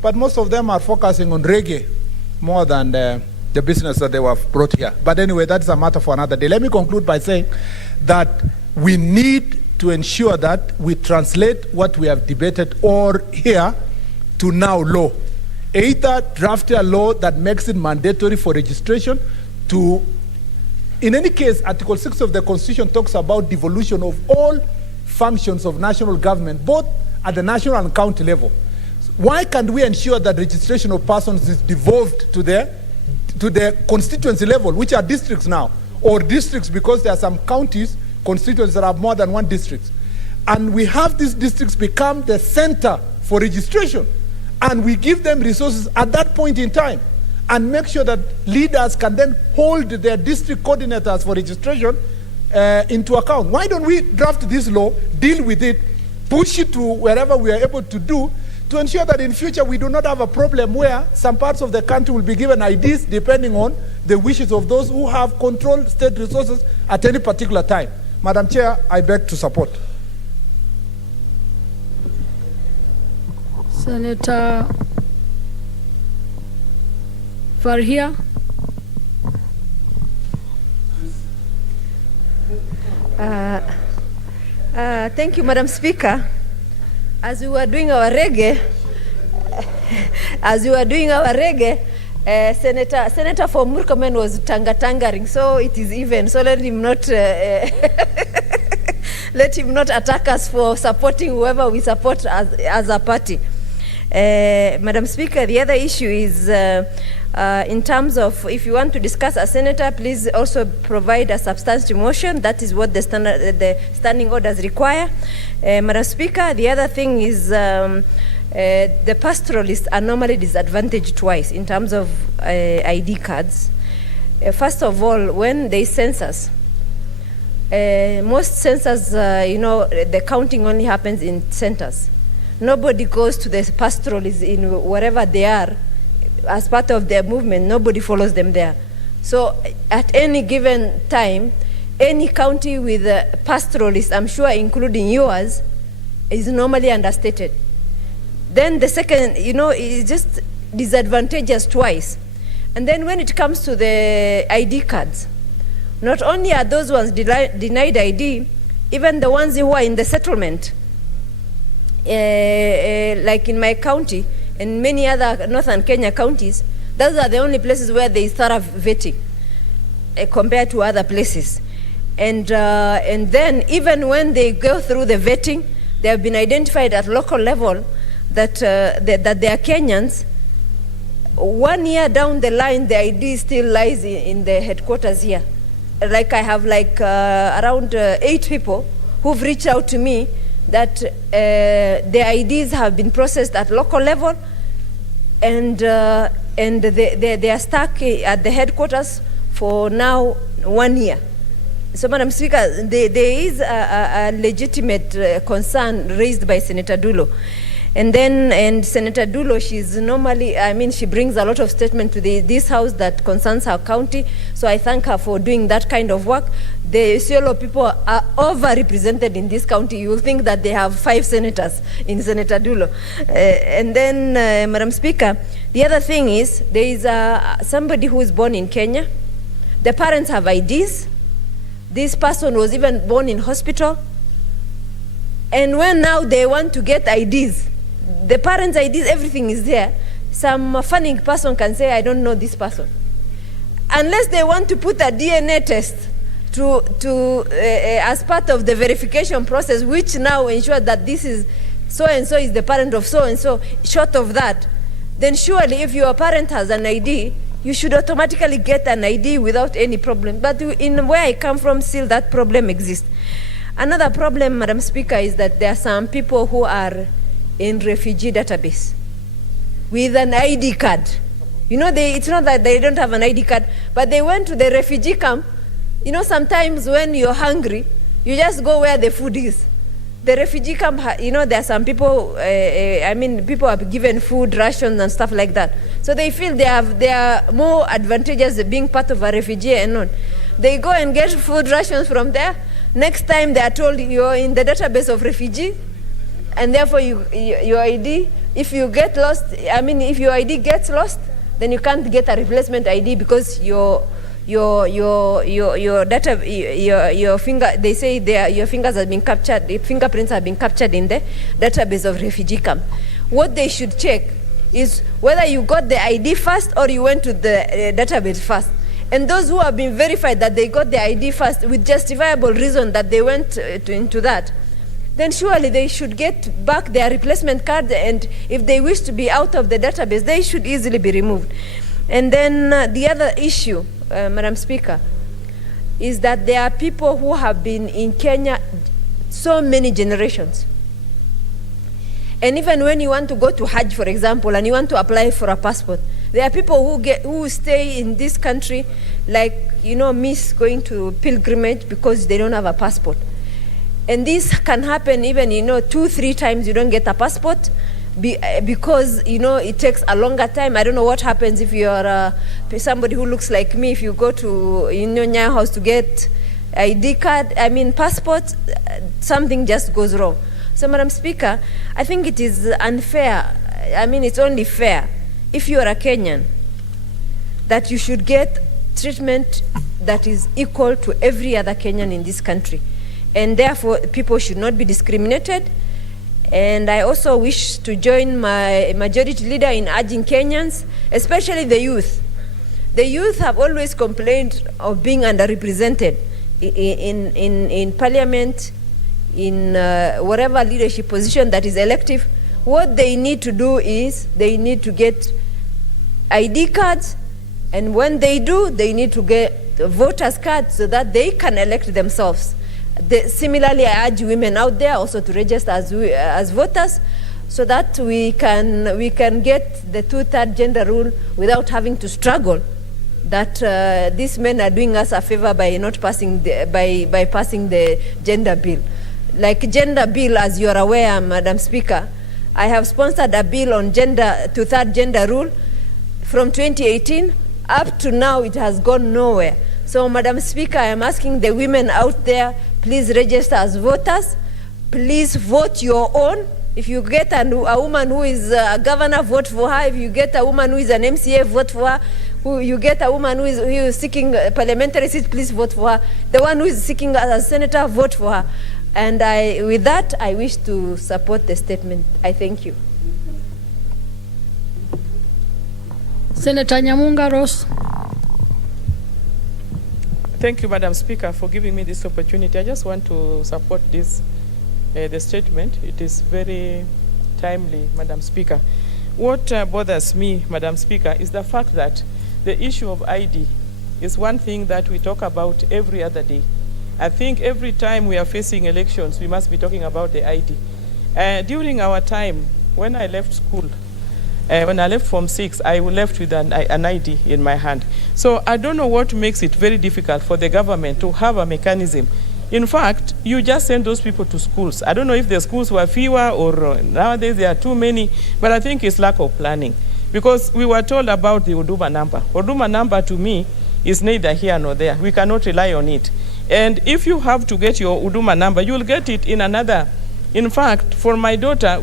But most of them are focusing on reggae more than the business that they were brought here. But anyway, that's a matter for another day. Let me conclude by saying that we need to ensure that we translate what we have debated or here to now law. Either draft a law that makes it mandatory for registration to, in any case, Article 6 of the Constitution talks about devolution of all functions of national government, both at the national and county level. Why can't we ensure that registration of persons is devolved to the constituency level, which are districts now, or districts because there are some counties, constituencies that have more than one district. And we have these districts become the center for registration. And we give them resources at that point in time and make sure that leaders can then hold their district coordinators for registration into account. Why don't we draft this law, deal with it, push it to wherever we are able to do, to ensure that in future we do not have a problem where some parts of the country will be given IDs depending on the wishes of those who have controlled state resources at any particular time. Madam Chair, I beg to support. Senator Farhia. Thank you, Madam Speaker. As we were doing our reggae, Senator for Murkomen was tangering, so it is even. So let him not let him not attack us for supporting whoever we support as a party. Madam Speaker, the other issue is in terms of if you want to discuss a senator, please also provide a substantive motion. That is what the standing orders require. Madam Speaker, the other thing is the pastoralists are normally disadvantaged twice in terms of ID cards. First of all, when they census, most census, the counting only happens in centers. Nobody goes to the pastoralists in wherever they are as part of their movement. Nobody follows them there. So at any given time, any county with a pastoralist, I'm sure including yours, is normally understated. Then the second, is just disadvantageous twice. And then when it comes to the ID cards, not only are those ones denied ID, even the ones who are in the settlement, like in my county and many other northern Kenya counties, those are the only places where there is thorough vetting compared to other places. And then even when they go through the vetting, they have been identified at local level that they are Kenyans. 1 year down the line, the ID still lies in the headquarters here. Like I have around 8 people who've reached out to me that their IDs have been processed at local level, and they are stuck at the headquarters for now 1 year. So, Madam Speaker, there is a legitimate concern raised by Senator Dulo. And Senator Dulo, she's normally, she brings a lot of statement to this house that concerns her county. So I thank her for doing that kind of work. The Isiolo people are overrepresented in this county. You will think that they have 5 senators in Senator Dulo. And then, Madam Speaker, the other thing is there is somebody who is born in Kenya. The parents have IDs. This person was even born in hospital. And when now they want to get IDs, the parents' IDs, everything is there. Some funny person can say, I don't know this person. Unless they want to put a DNA test as part of the verification process, which now ensures that this is so-and-so is the parent of so-and-so, short of that, then surely if your parent has an ID, you should automatically get an ID without any problem. But in where I come from, still that problem exists. Another problem, Madam Speaker, is that there are some people who are in refugee database with an ID card. You know, it's not that they don't have an ID card, but they went to the refugee camp. You know, sometimes when you're hungry, you just go where the food is. The refugee camp, there are some people, people are given food, rations and stuff like that. So they feel they are more advantageous being part of a refugee and not. They go and get food rations from there. Next time they are told you're in the database of refugee, and therefore your ID, if you get lost, if your ID gets lost, then you can't get a replacement ID because your data, your finger, they say your fingers have been captured, the fingerprints have been captured in the database of refugee camp. What they should check is whether you got the ID first or you went to the database first. And those who have been verified that they got the ID first with justifiable reason that they went into that, then surely they should get back their replacement card, and if they wish to be out of the database, they should easily be removed. And then the other issue, Madam Speaker, is that there are people who have been in Kenya so many generations. And even when you want to go to Hajj, for example, and you want to apply for a passport, there are people who stay in this country, like, miss going to pilgrimage because they don't have a passport. And this can happen even, 2-3 times you don't get a passport because, it takes a longer time. I don't know what happens if you're somebody who looks like me, if you go to Nyayo House to get ID card, passport, something just goes wrong. So, Madam Speaker, I think it is unfair. It's only fair if you are a Kenyan that you should get treatment that is equal to every other Kenyan in this country. And therefore, people should not be discriminated. And I also wish to join my majority leader in urging Kenyans, especially the youth. The youth have always complained of being underrepresented in parliament, in whatever leadership position that is elective. What they need to do is they need to get ID cards, and when they do, they need to get voters cards so that they can elect themselves. Similarly, I urge women out there also to register as voters, so that we can get the 2/3 gender rule without having to struggle that these men are doing us a favor by not passing by passing the gender bill. Like gender bill, as you are aware, Madam Speaker, I have sponsored a bill on 2/3 gender rule from 2018 up to now. It has gone nowhere. So, Madam Speaker, I am asking the women out there, please register as voters. Please vote your own. If you get a woman who is a governor, vote for her. If you get a woman who is an MCA, vote for her. You get a woman who is seeking parliamentary seat, please vote for her. The one who is seeking a senator, vote for her. And with that, I wish to support the statement. I thank you. Senator Nyamunga Ross. Thank you, Madam Speaker, for giving me this opportunity. I just want to support this, the statement. It is very timely, Madam Speaker. what bothers me, Madam Speaker, is the fact that the issue of ID is one thing that we talk about every other day. I think every time we are facing elections, we must be talking about the ID. During our time, when I left school, when I left Form 6, I left with an ID in my hand. So I don't know what makes it very difficult for the government to have a mechanism. In fact, you just send those people to schools. I don't know if the schools were fewer or nowadays there are too many, but I think it's lack of planning. Because we were told about the Huduma number. Huduma number to me is neither here nor there. We cannot rely on it. And if you have to get your Huduma number, you will get it in another. In fact, for my daughter,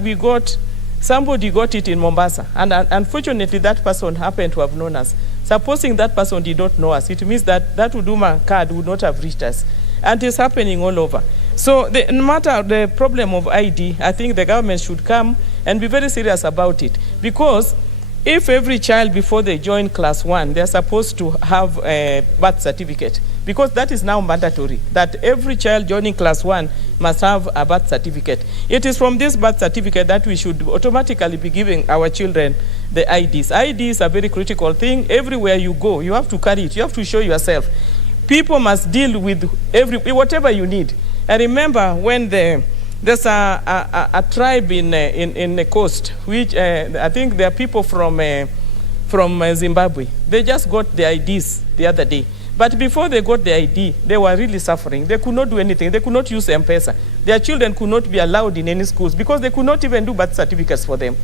somebody got it in Mombasa. And unfortunately, that person happened to have known us. Supposing that person did not know us, it means that that Huduma card would not have reached us. And it's happening all over. So no matter the problem of ID, I think the government should come and be very serious about it. Because if every child before they join class 1, they're supposed to have a birth certificate, because that is now mandatory, that every child joining class 1 must have a birth certificate. It is from this birth certificate that we should automatically be giving our children the IDs. IDs are a very critical thing. Everywhere you go, you have to carry it. You have to show yourself. People must deal with whatever you need. I remember when there's a tribe in the coast, which I think there are people from Zimbabwe. They just got the IDs the other day. But before they got the ID, they were really suffering. They could not do anything. They could not use M-Pesa. Their children could not be allowed in any schools because they could not even do birth certificates for them.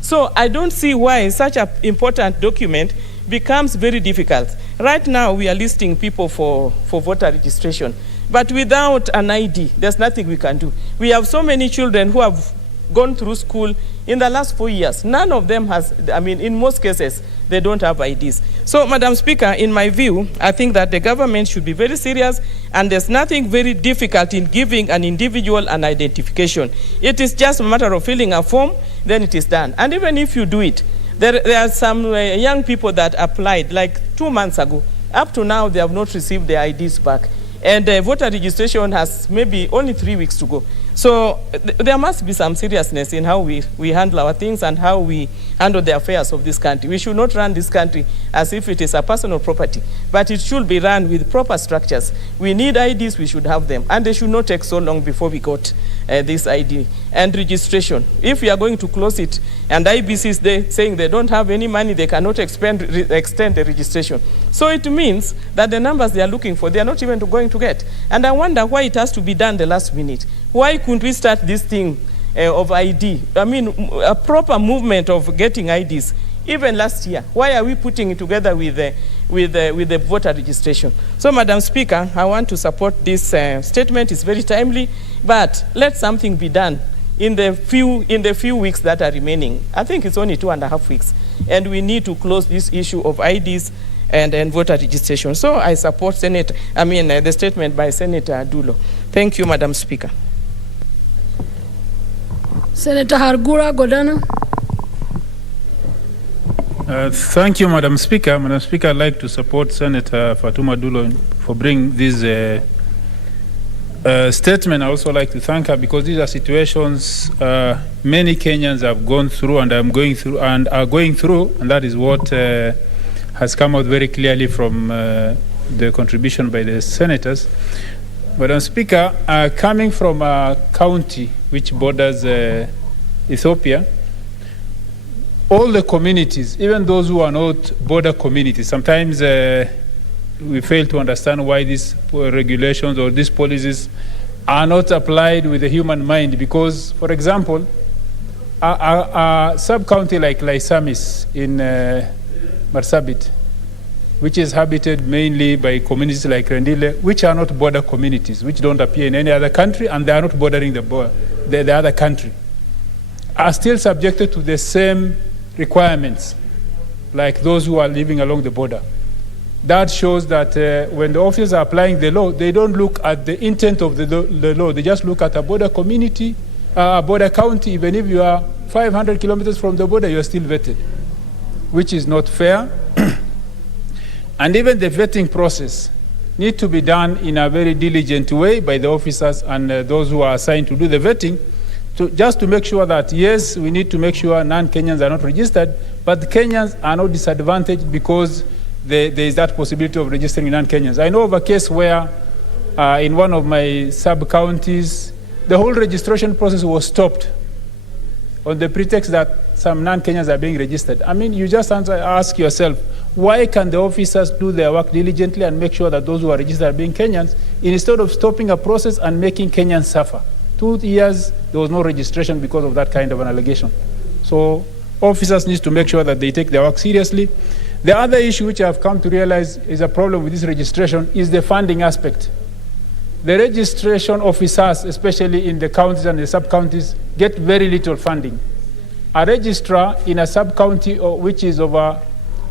So I don't see why such an important document becomes very difficult. Right now, we are listing people for voter registration. But without an ID, there's nothing we can do. We have so many children who have gone through school in the last 4 years. None of them has, in most cases, they don't have IDs. So, Madam Speaker, in my view, I think that the government should be very serious, and there's nothing very difficult in giving an individual an identification. It is just a matter of filling a form, then it is done. And even if you do it, there are some young people that applied like 2 months ago. Up to now, they have not received their IDs back. And voter registration has maybe only 3 weeks to go. So there must be some seriousness in how we handle our things and how we handle the affairs of this country. We should not run this country as if it is a personal property, but it should be run with proper structures. We need IDs, we should have them, and they should not take so long before we got this ID. And registration, if we are going to close it, and IBC is saying they don't have any money, they cannot extend the registration. So it means that the numbers they are looking for, they are not even going to get. And I wonder why it has to be done the last minute. Why couldn't we start this thing of ID? A proper movement of getting IDs, even last year. Why are we putting it together with the voter registration? So, Madam Speaker, I want to support this statement. It's very timely, but let something be done in the few weeks that are remaining. I think it's only 2.5 weeks, and we need to close this issue of IDs and voter registration. So I support the statement by Senator Dulo. Thank you, Madam Speaker. Senator Hargura Godana. Thank you, Madam Speaker. Madam Speaker, I'd like to support Senator Fatuma Dulo for bringing this statement. I also like to thank her because these are situations many Kenyans have gone through and are going through, and that is what has come out very clearly from the contribution by the senators. Madam Speaker, coming from a county which borders Ethiopia, all the communities, even those who are not border communities, sometimes we fail to understand why these regulations or these policies are not applied with the human mind. Because, for example, a sub-county like Laisamis in Marsabit, which is habited mainly by communities like Rendile, which are not border communities, which don't appear in any other country, and they are not bordering the other country, are still subjected to the same requirements like those who are living along the border. That shows that when the officers are applying the law, they don't look at the intent of the law. They just look at a border community, a border county. Even if you are 500 kilometers from the border, you are still vetted, which is not fair. And even the vetting process needs to be done in a very diligent way by the officers and those who are assigned to do the vetting, just to make sure that, yes, we need to make sure non-Kenyans are not registered, but the Kenyans are not disadvantaged because there is that possibility of registering non-Kenyans. I know of a case where in one of my sub-counties, the whole registration process was stopped on the pretext that some non-Kenyans are being registered. I mean, you just ask yourself, why can the officers do their work diligently and make sure that those who are registered are being Kenyans, instead of stopping a process and making Kenyans suffer? 2 years, there was no registration because of that kind of an allegation. So officers need to make sure that they take their work seriously. The other issue which I've come to realize is a problem with this registration is the funding aspect. The registration officers, especially in the counties and the sub-counties, get very little funding. A registrar in a sub-county which is over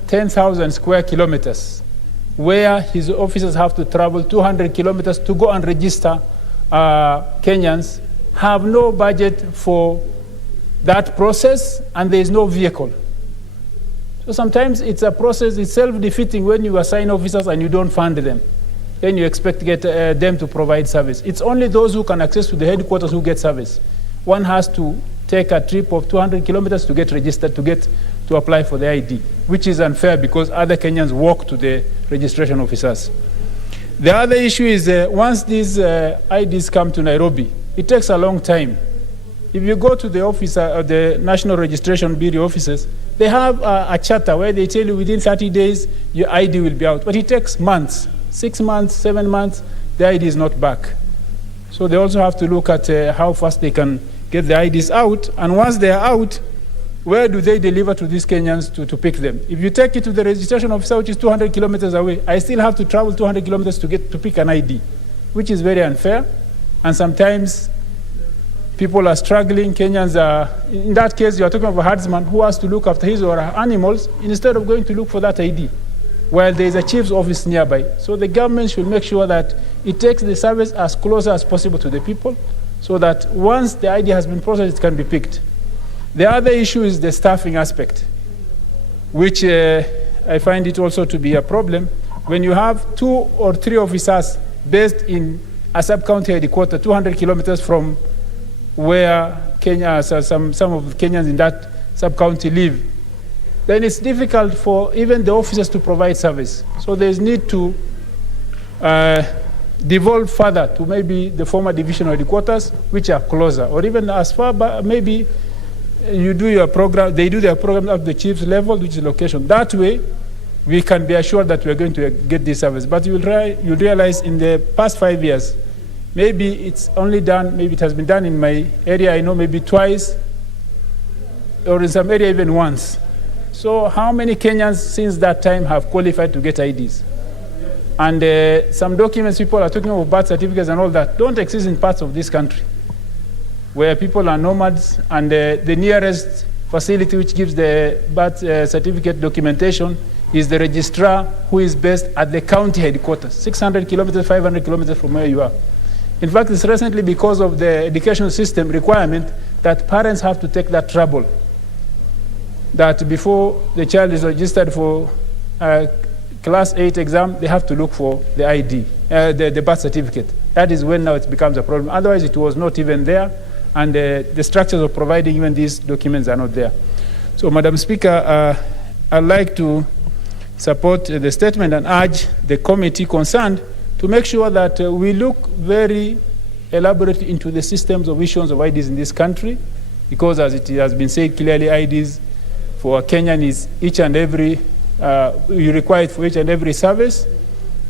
10,000 square kilometers, where his officers have to travel 200 kilometers to go and register Kenyans, have no budget for that process, and there is no vehicle. So sometimes it's a process, it's self-defeating when you assign officers and you don't fund them. Then you expect to get them to provide service. It's only those who can access to the headquarters who get service. One has to take a trip of 200 kilometers to get registered, to apply for the ID, which is unfair because other Kenyans walk to the registration officers. The other issue is once these IDs come to Nairobi, it takes a long time. If you go to the office, the National Registration Bureau offices, they have a charter where they tell you within 30 days your ID will be out, but it takes months. 6 months, 7 months, the ID is not back. So they also have to look at how fast they can get the IDs out, and once they are out, where do they deliver to these Kenyans to pick them? If you take it to the registration officer, which is 200 kilometers away, I still have to travel 200 kilometers to pick an ID, which is very unfair, and sometimes people are struggling. Kenyans are, in that case, you are talking about a herdsman who has to look after his or her animals instead of going to look for that ID, while there is a chief's office nearby. So the government should make sure that it takes the service as close as possible to the people so that once the ID has been processed, it can be picked. The other issue is the staffing aspect, which I find it also to be a problem. When you have 2 or 3 officers based in a sub-county headquarters, 200 kilometers from where Kenya, some of the Kenyans in that sub-county live, then it's difficult for even the officers to provide service. So there's need to devolve further to maybe the former divisional headquarters, which are closer, or even as far back, maybe you do your program, they do their program at the chief's level, which is location. That way, we can be assured that we're going to get this service. But you'll realize in the past 5 years, maybe it's only done, maybe it has been done in my area, I know, maybe twice, or in some area even once. So how many Kenyans since that time have qualified to get IDs? And some documents, people are talking about birth certificates and all that, don't exist in parts of this country where people are nomads, and the nearest facility which gives the birth certificate documentation is the registrar, who is based at the county headquarters, 600 kilometers, 500 kilometers from where you are. In fact, it's recently because of the education system requirement that parents have to take that trouble, that before the child is registered for class 8 exam, they have to look for the ID, the birth certificate. That is when now it becomes a problem. Otherwise, it was not even there, and the structures of providing even these documents are not there. So, Madam Speaker, I'd like to support the statement and urge the committee concerned to make sure that we look very elaborately into the systems of issuance of IDs in this country, because as it has been said clearly, IDs for a Kenyan is each and every, you require it for each and every service,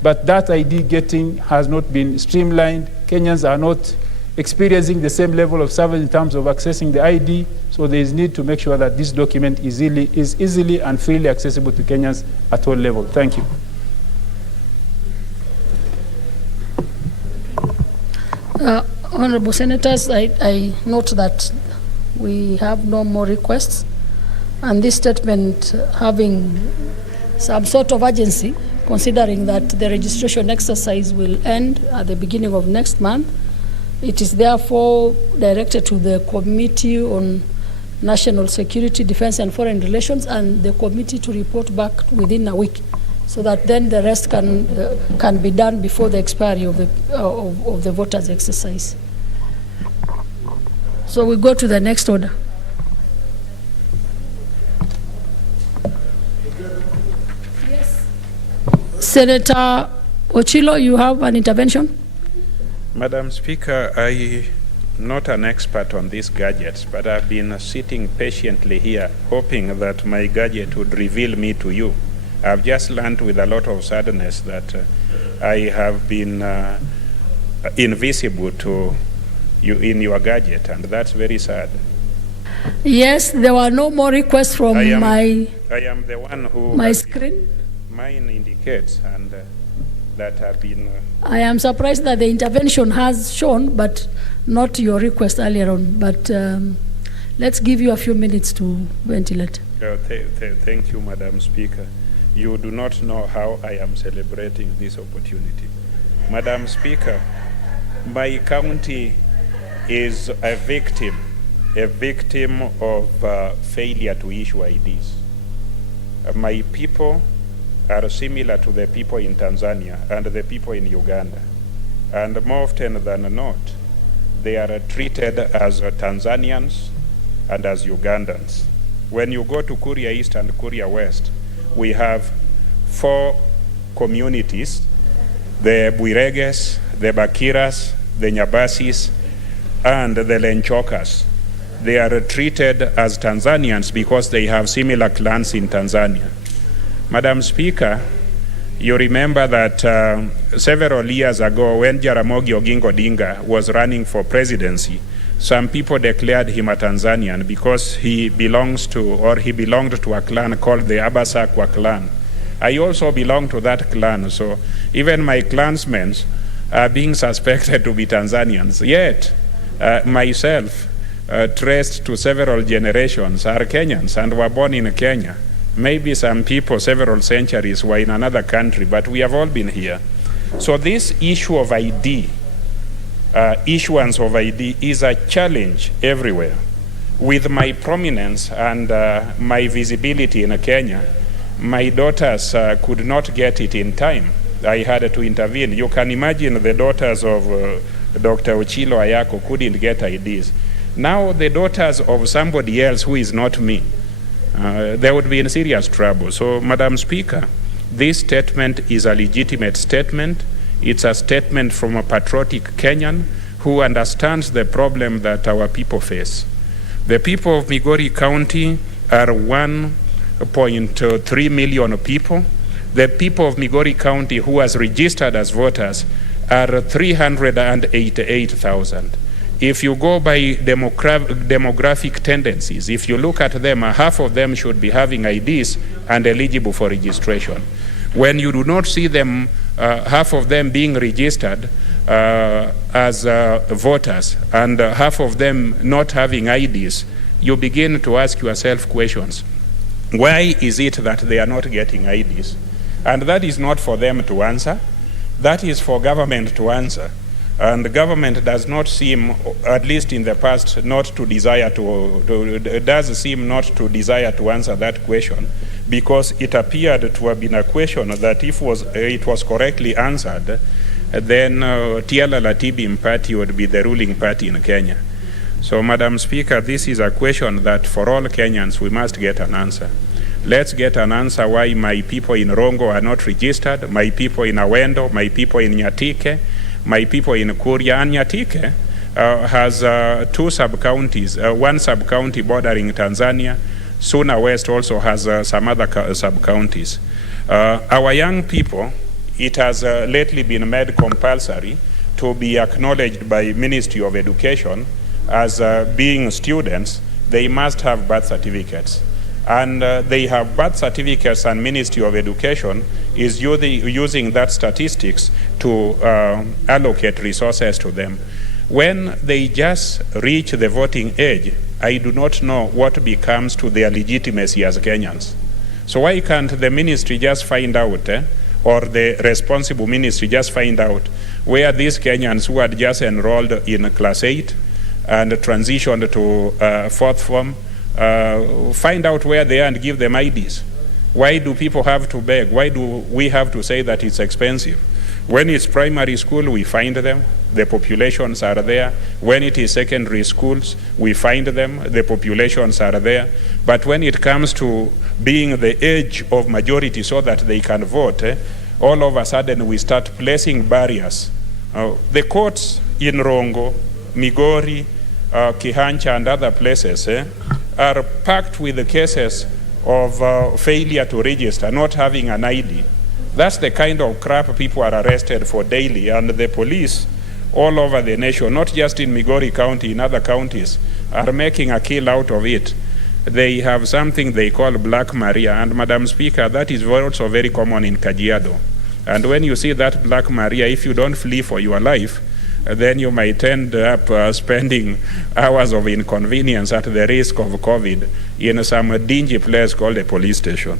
but that ID getting has not been streamlined. Kenyans are not experiencing the same level of service in terms of accessing the ID, so there is need to make sure that this document is easily and freely accessible to Kenyans at all levels. Thank you. Honorable Senators, I note that we have no more requests, and this statement having some sort of urgency, considering that the registration exercise will end at the beginning of next month. It is therefore directed to the Committee on National Security, Defense and Foreign Relations, and the committee to report back within a week, so that then the rest can be done before the expiry of the voters' exercise. So we go to the next order. Yes. Senator Ochilo, you have an intervention? Madam Speaker, I'm not an expert on these gadgets, but I've been sitting patiently here hoping that my gadget would reveal me to you. I've just learned with a lot of sadness that I have been invisible to you in your gadget, and that's very sad. Yes, there were no more requests from I am my the one who my screen. mine indicates, and that have been. I am surprised that the intervention has shown, but not your request earlier on. But let's give you a few minutes to ventilate. Thank you, Madam Speaker. You do not know how I am celebrating this opportunity. Madam Speaker, my county is a victim of failure to issue IDs. My people are similar to the people in Tanzania and the people in Uganda. And more often than not, they are treated as Tanzanians and as Ugandans. When you go to Kuria East and Kuria West, we have 4 communities: the Buireges, the Bakiras, the Nyabasis, and the Lenchokas. They are treated as Tanzanians because they have similar clans in Tanzania. Madam Speaker, you remember that several years ago when Jaramogi Oginga Odinga was running for presidency, some people declared him a Tanzanian because he belonged to a clan called the Abasakwa clan. I also belong to that clan, so even my clansmen are being suspected to be Tanzanians. Yet, myself, traced to several generations, are Kenyans and were born in Kenya. Maybe some people several centuries were in another country, but we have all been here. So this issue of ID, issuance of ID, is a challenge everywhere. With my prominence and my visibility in Kenya, my daughters could not get it in time. I had to intervene. You can imagine the daughters of Dr. Ochilo Ayako couldn't get IDs. Now the daughters of somebody else who is not me, they would be in serious trouble. So, Madam Speaker, this statement is a legitimate statement. It's a statement from a patriotic Kenyan who understands the problem that our people face. The people of Migori County are 1.3 million people. The people of Migori County who has registered as voters are 388,000. If you go by demographic tendencies, if you look at them, half of them should be having IDs and eligible for registration. When you do not see them, half of them being registered as voters and half of them not having IDs, you begin to ask yourself questions. Why is it that they are not getting IDs? And that is not for them to answer. That is for government to answer. And the government does not seem, at least in the past, not to desire does seem not to desire to answer that question, because it appeared to have been a question that if it was correctly answered, then Tiala Latibim party would be the ruling party in Kenya. So, Madam Speaker, this is a question that for all Kenyans we must get an answer. Let's get an answer why my people in Rongo are not registered, my people in Awendo, my people in Nyatike, my people in Kuria. And Nyatike has 2 sub-counties, 1 sub-county bordering Tanzania. Suna West also has some other sub-counties. Our young people, it has lately been made compulsory to be acknowledged by Ministry of Education as being students. They must have birth certificates. And they have birth certificates, and Ministry of Education is using that statistics to allocate resources to them. When they just reach the voting age, I do not know what becomes to their legitimacy as Kenyans. So why can't the ministry just find out, or the responsible ministry just find out where these Kenyans who had just enrolled in class 8 and transitioned to 4th form, find out where they are and give them IDs. Why do people have to beg? Why do we have to say that it's expensive? When it's primary school, we find them, the populations are there. When it is secondary schools, we find them, the populations are there. But when it comes to being the age of majority so that they can vote, all of a sudden we start placing barriers. The courts in Rongo, Migori, Kihancha and other places are packed with the cases of failure to register, not having an ID. That's the kind of crap people are arrested for daily, and the police all over the nation, not just in Migori County, in other counties, are making a kill out of it. They have something they call Black Maria, and Madam Speaker, that is also very common in Kajiado. And when you see that Black Maria, if you don't flee for your life, then you might end up spending hours of inconvenience at the risk of COVID in some dingy place called a police station.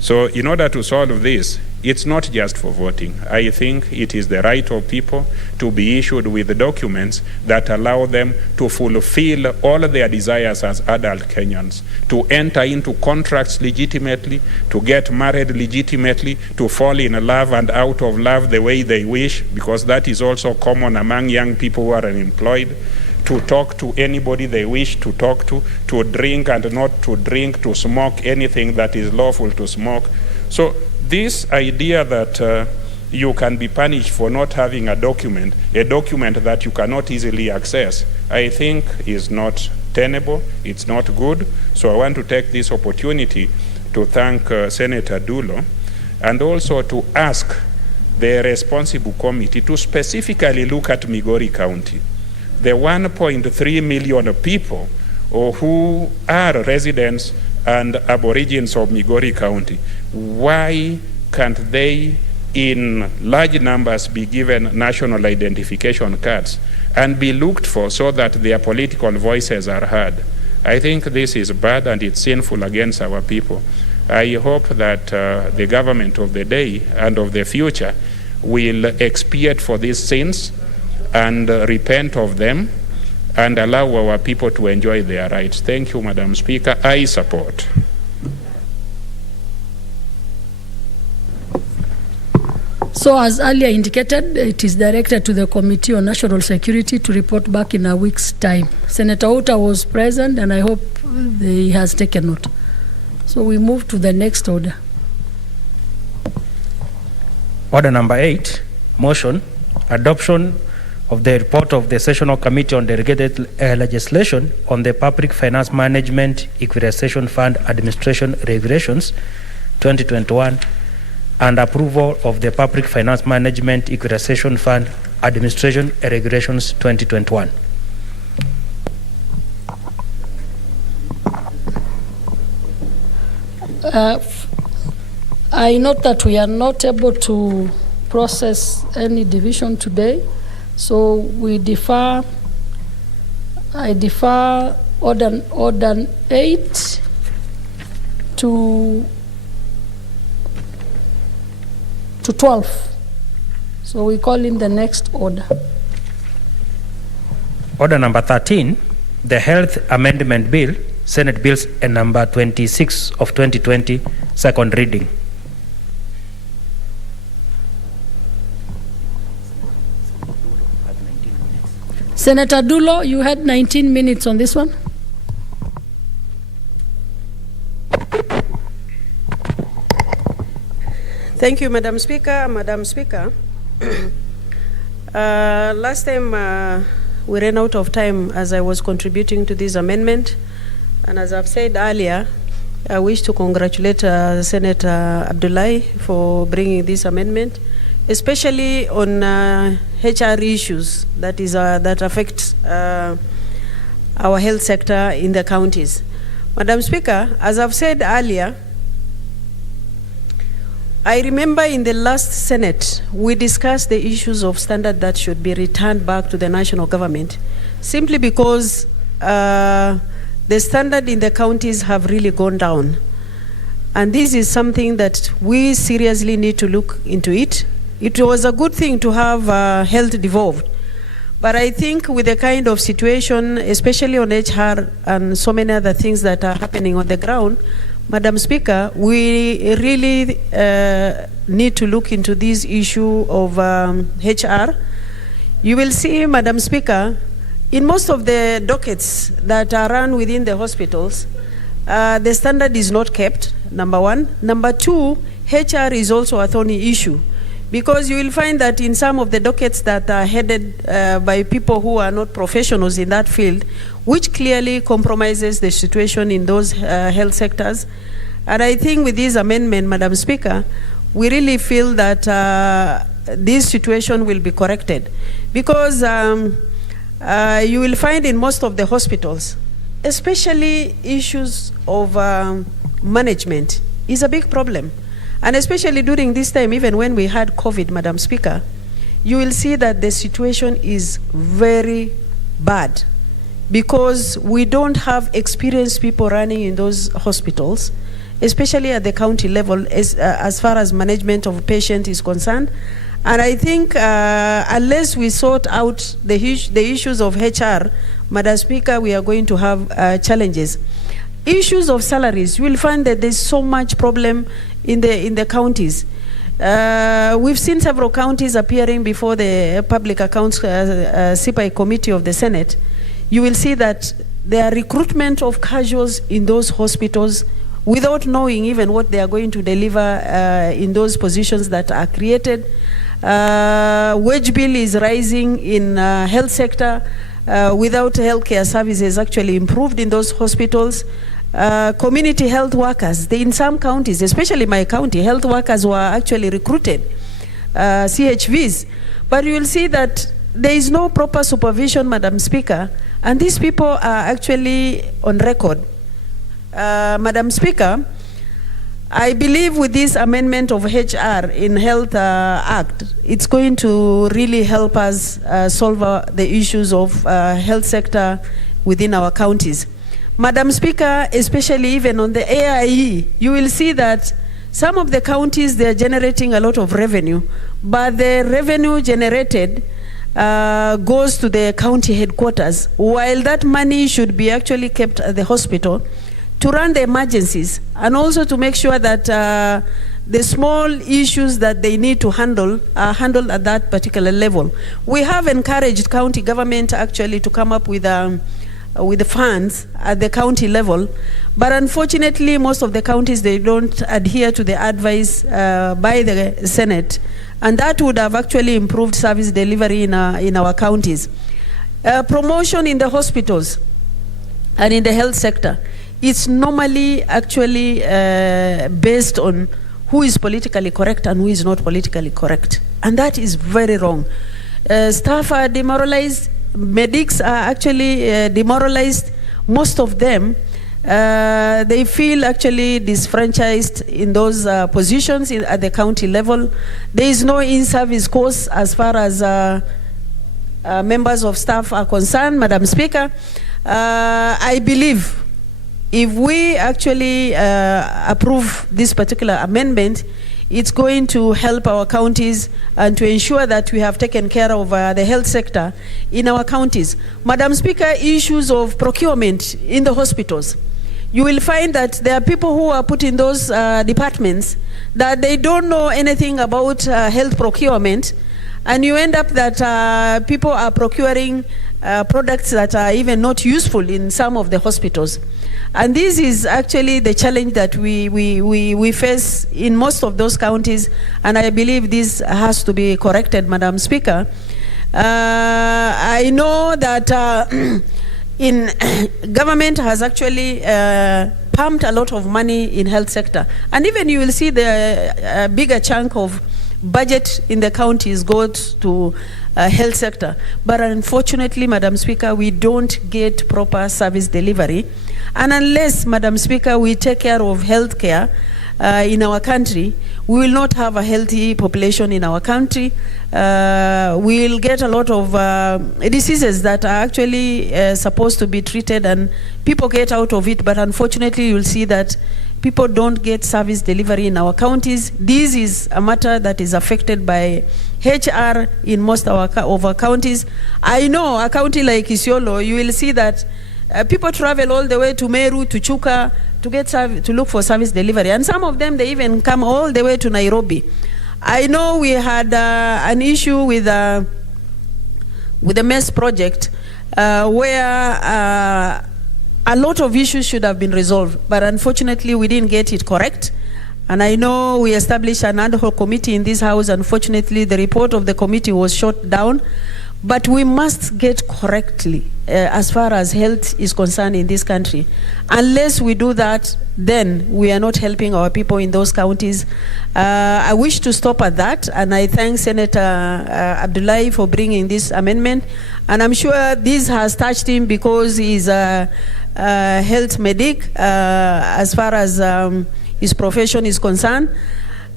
So in order to solve this, it's not just for voting. I think it is the right of people to be issued with documents that allow them to fulfill all their desires as adult Kenyans, to enter into contracts legitimately, to get married legitimately, to fall in love and out of love the way they wish, because that is also common among young people who are unemployed, to talk to anybody they wish to talk to drink and not to drink, to smoke anything that is lawful to smoke. So this idea that you can be punished for not having a document that you cannot easily access, I think is not tenable, it's not good. So I want to take this opportunity to thank Senator Dulo, and also to ask the responsible committee to specifically look at Migori County. The 1.3 million people who are residents and aborigines of Migori County, why can't they in large numbers be given national identification cards and be looked for so that their political voices are heard? I think this is bad and it's sinful against our people. I hope that the government of the day and of the future will expiate for these sins and repent of them and allow our people to enjoy their rights. Thank you, Madam Speaker. I support. So as earlier indicated, it is directed to the Committee on National Security to report back in a week's time. Senator Uta was present, and I hope he has taken note. So we move to the next order. Order number 8, motion, adoption of the report of the Sessional Committee on Delegated Legislation on the Public Finance Management Equalization Fund Administration Regulations 2021 and approval of the Public Finance Management Equalization Fund Administration Regulations 2021. I note that we are not able to process any division today, so we defer. I defer order 8 to 12. So we call in the next order. Order number 13, the Health Amendment Bill, Senate Bills number 26 of 2020, second reading. Senator Dulo, you had 19 minutes on this one. Thank you, Madam Speaker. Madam Speaker, last time we ran out of time as I was contributing to this amendment. And as I've said earlier, I wish to congratulate Senator Abdullahi for bringing this amendment, especially on HR issues that affect our health sector in the counties. Madam Speaker, as I've said earlier, I remember in the last Senate, we discussed the issues of standard that should be returned back to the national government, simply because the standard in the counties have really gone down. And this is something that we seriously need to look into it. It was a good thing to have health devolved. But I think with the kind of situation, especially on HR and so many other things that are happening on the ground, Madam Speaker, we really need to look into this issue of HR. You will see, Madam Speaker, in most of the dockets that are run within the hospitals, the standard is not kept, number one. Number two, HR is also a thorny issue, because you will find that in some of the dockets that are headed by people who are not professionals in that field, which clearly compromises the situation in those health sectors. And I think with this amendment, Madam Speaker, we really feel that this situation will be corrected, because you will find in most of the hospitals, especially issues of management is a big problem. And especially during this time, even when we had COVID, Madam Speaker, you will see that the situation is very bad, because we don't have experienced people running in those hospitals, especially at the county level, as far as management of a patient is concerned. And I think unless we sort out the issues of HR, Madam Speaker, we are going to have challenges. Issues of salaries, you will find that there's so much problem in the counties. We've seen several counties appearing before the Public Accounts CPI Committee of the Senate. You will see that there are recruitment of casuals in those hospitals without knowing even what they are going to deliver in those positions that are created. Wage bill is rising in health sector without healthcare services actually improved in those hospitals. Community health workers, in some counties, especially my county, health workers were actually recruited, CHVs. But you will see that there is no proper supervision, Madam Speaker, and these people are actually on record. Madam Speaker, I believe with this amendment of HR in Health Act, it's going to really help us solve the issues of health sector within our counties. Madam Speaker, especially even on the AIE, you will see that some of the counties, they are generating a lot of revenue, but the revenue generated goes to the county headquarters, while that money should be actually kept at the hospital to run the emergencies, and also to make sure that the small issues that they need to handle are handled at that particular level. We have encouraged county government actually to come up with the funds at the county level, but unfortunately most of the counties, they don't adhere to the advice by the Senate, and that would have actually improved service delivery in our counties. Promotion in the hospitals and in the health sector, it's normally actually based on who is politically correct and who is not politically correct, and that is very wrong. Staff are demoralized, medics are actually demoralized. Most of them, they feel actually disfranchised in those positions at the county level. There is no in-service course as far as members of staff are concerned, Madam Speaker. I believe if we actually approve this particular amendment, it's going to help our counties and to ensure that we have taken care of the health sector in our counties. Madam Speaker, issues of procurement in the hospitals, you will find that there are people who are put in those departments that they don't know anything about health procurement, and you end up that people are procuring products that are even not useful in some of the hospitals. And this is actually the challenge that we face in most of those counties, and I believe this has to be corrected, Madam Speaker. I know that in government has actually pumped a lot of money in health sector, and even you will see the bigger chunk of budget in the counties goes to health sector. But unfortunately, Madam Speaker, we don't get proper service delivery. And unless, Madam Speaker, we take care of health care in our country, we will not have a healthy population in our country. We will get a lot of diseases that are actually supposed to be treated, and people get out of it. But unfortunately, you'll see that people don't get service delivery in our counties. This is a matter that is affected by HR in most of our counties. I know a county like Isiolo, you will see that People travel all the way to Meru, to Chuka, to get to look for service delivery. And some of them, they even come all the way to Nairobi. I know we had an issue with the MESS project where a lot of issues should have been resolved, but unfortunately we didn't get it correct. And I know we established an ad hoc committee in this house. Unfortunately, the report of the committee was shut down. But we must get correctly as far as health is concerned in this country. Unless we do that, then we are not helping our people in those counties. I wish to stop at that, and I thank Senator Abdullahi for bringing this amendment. And I'm sure this has touched him because he's a health medic as far as his profession is concerned.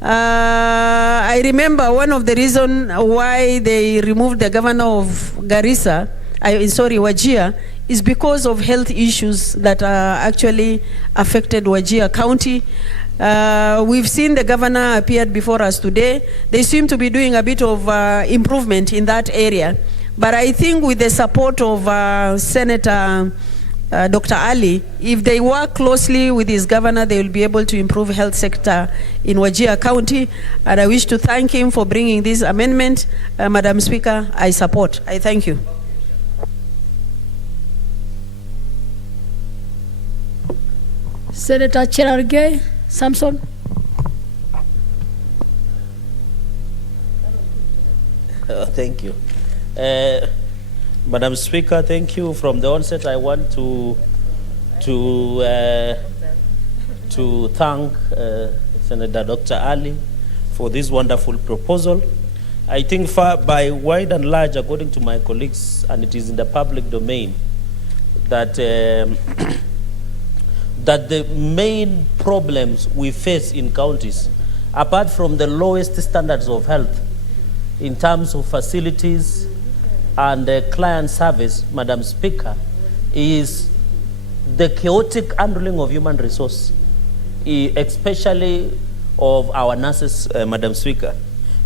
I remember one of the reasons why they removed the governor of Garissa, Wajir, is because of health issues that actually affected Wajir County. We've seen the governor appeared before us today. They seem to be doing a bit of improvement in that area. But I think with the support of Senator Dr. Ali, if they work closely with his governor, they will be able to improve health sector in Wajir County. And I wish to thank him for bringing this amendment. Madam Speaker, I support. I thank you. Senator Cherargei Samson. Thank you. Madam Speaker, thank you. From the onset, I want to thank Senator Dr. Ali for this wonderful proposal. I think by wide and large, according to my colleagues, and it is in the public domain, that that the main problems we face in counties, apart from the lowest standards of health in terms of facilities and client service, Madam Speaker, is the chaotic handling of human resource, especially of our nurses, Madam Speaker.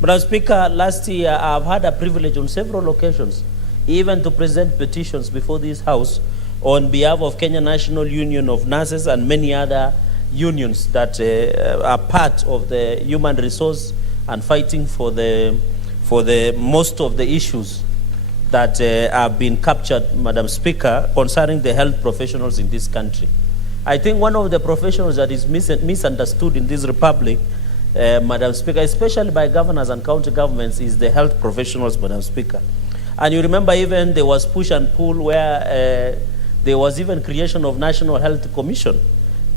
Madam Speaker, last year I've had a privilege on several occasions even to present petitions before this House on behalf of Kenya National Union of Nurses and many other unions that are part of the human resource and fighting for the most of the issues that have been captured, Madam Speaker, concerning the health professionals in this country. I think one of the professionals that is misunderstood in this republic, Madam Speaker, especially by governors and county governments, is the health professionals, Madam Speaker. And you remember even there was push and pull where there was even creation of National Health Commission.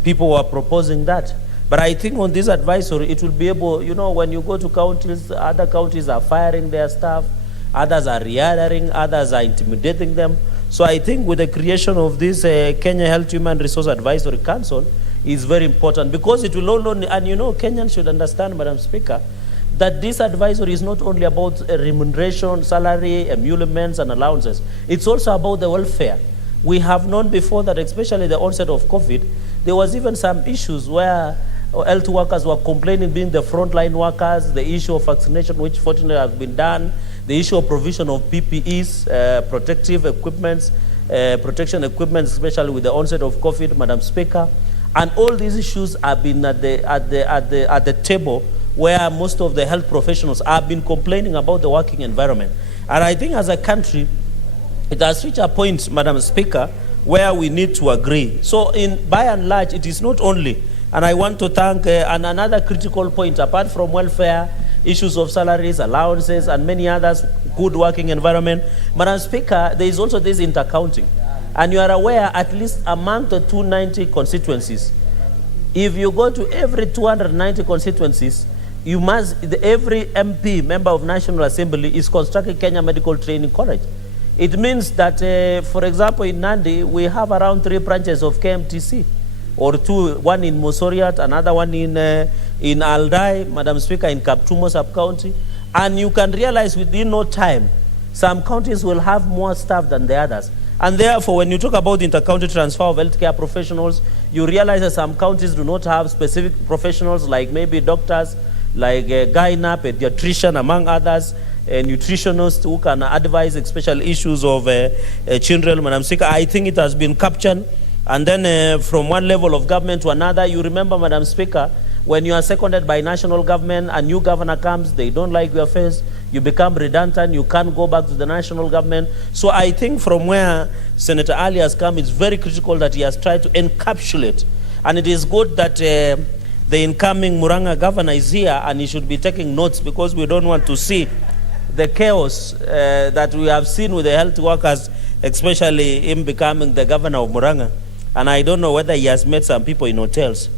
People were proposing that. But I think on this advisory, it will be able, you know, when you go to counties, other counties are firing their staff, others are rehiring, others are intimidating them. So I think with the creation of this Kenya Health Human Resource Advisory Council is very important, because it will only, and you know, Kenyans should understand, Madam Speaker, that this advisory is not only about remuneration, salary, emoluments, and allowances. It's also about the welfare. We have known before that, especially the onset of COVID, there was even some issues where health workers were complaining, being the frontline workers, the issue of vaccination, which fortunately has been done, the issue of provision of PPEs, protective equipments, protection equipment, especially with the onset of COVID, Madam Speaker. And all these issues have been at the table where most of the health professionals have been complaining about the working environment. And I think as a country, it has reached a point, Madam Speaker, where we need to agree. So by and large, it is not only, and I want to thank, and another critical point, apart from welfare, issues of salaries, allowances, and many others, good working environment. Madam Speaker, there is also this intercounting. And you are aware, at least among the 290 constituencies, if you go to every 290 constituencies, you must, every MP, member of National Assembly, is constructing Kenya Medical Training College. It means that, for example, in Nandi, we have around 3 branches of KMTC, or 2, one in Mosoriat, another one in Aldai, Madam Speaker, in Kaptumo sub-county. And you can realize within no time, some counties will have more staff than the others. And therefore, when you talk about inter-county transfer of healthcare professionals, you realize that some counties do not have specific professionals like maybe doctors, like gyna, pediatrician, among others, nutritionists who can advise especially issues of children, Madam Speaker. I think it has been captured. And then from one level of government to another, you remember, Madam Speaker, when you are seconded by national government, a new governor comes, they don't like your face, you become redundant, you can't go back to the national government. So I think from where Senator Ali has come, it's very critical that he has tried to encapsulate. And it is good that the incoming Murang'a governor is here, and he should be taking notes, because we don't want to see the chaos that we have seen with the health workers, especially him becoming the governor of Murang'a. And I don't know whether he has met some people in hotels.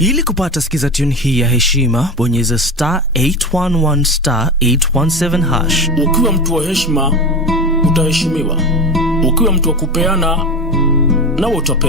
Ili kupata sikiza tune hii ya heshima, bonyeza *811 *817#. Ukiwa mtu wa heshima, utaheshimiwa. Ukiwa mtu wa kupeana, nawe utapewa.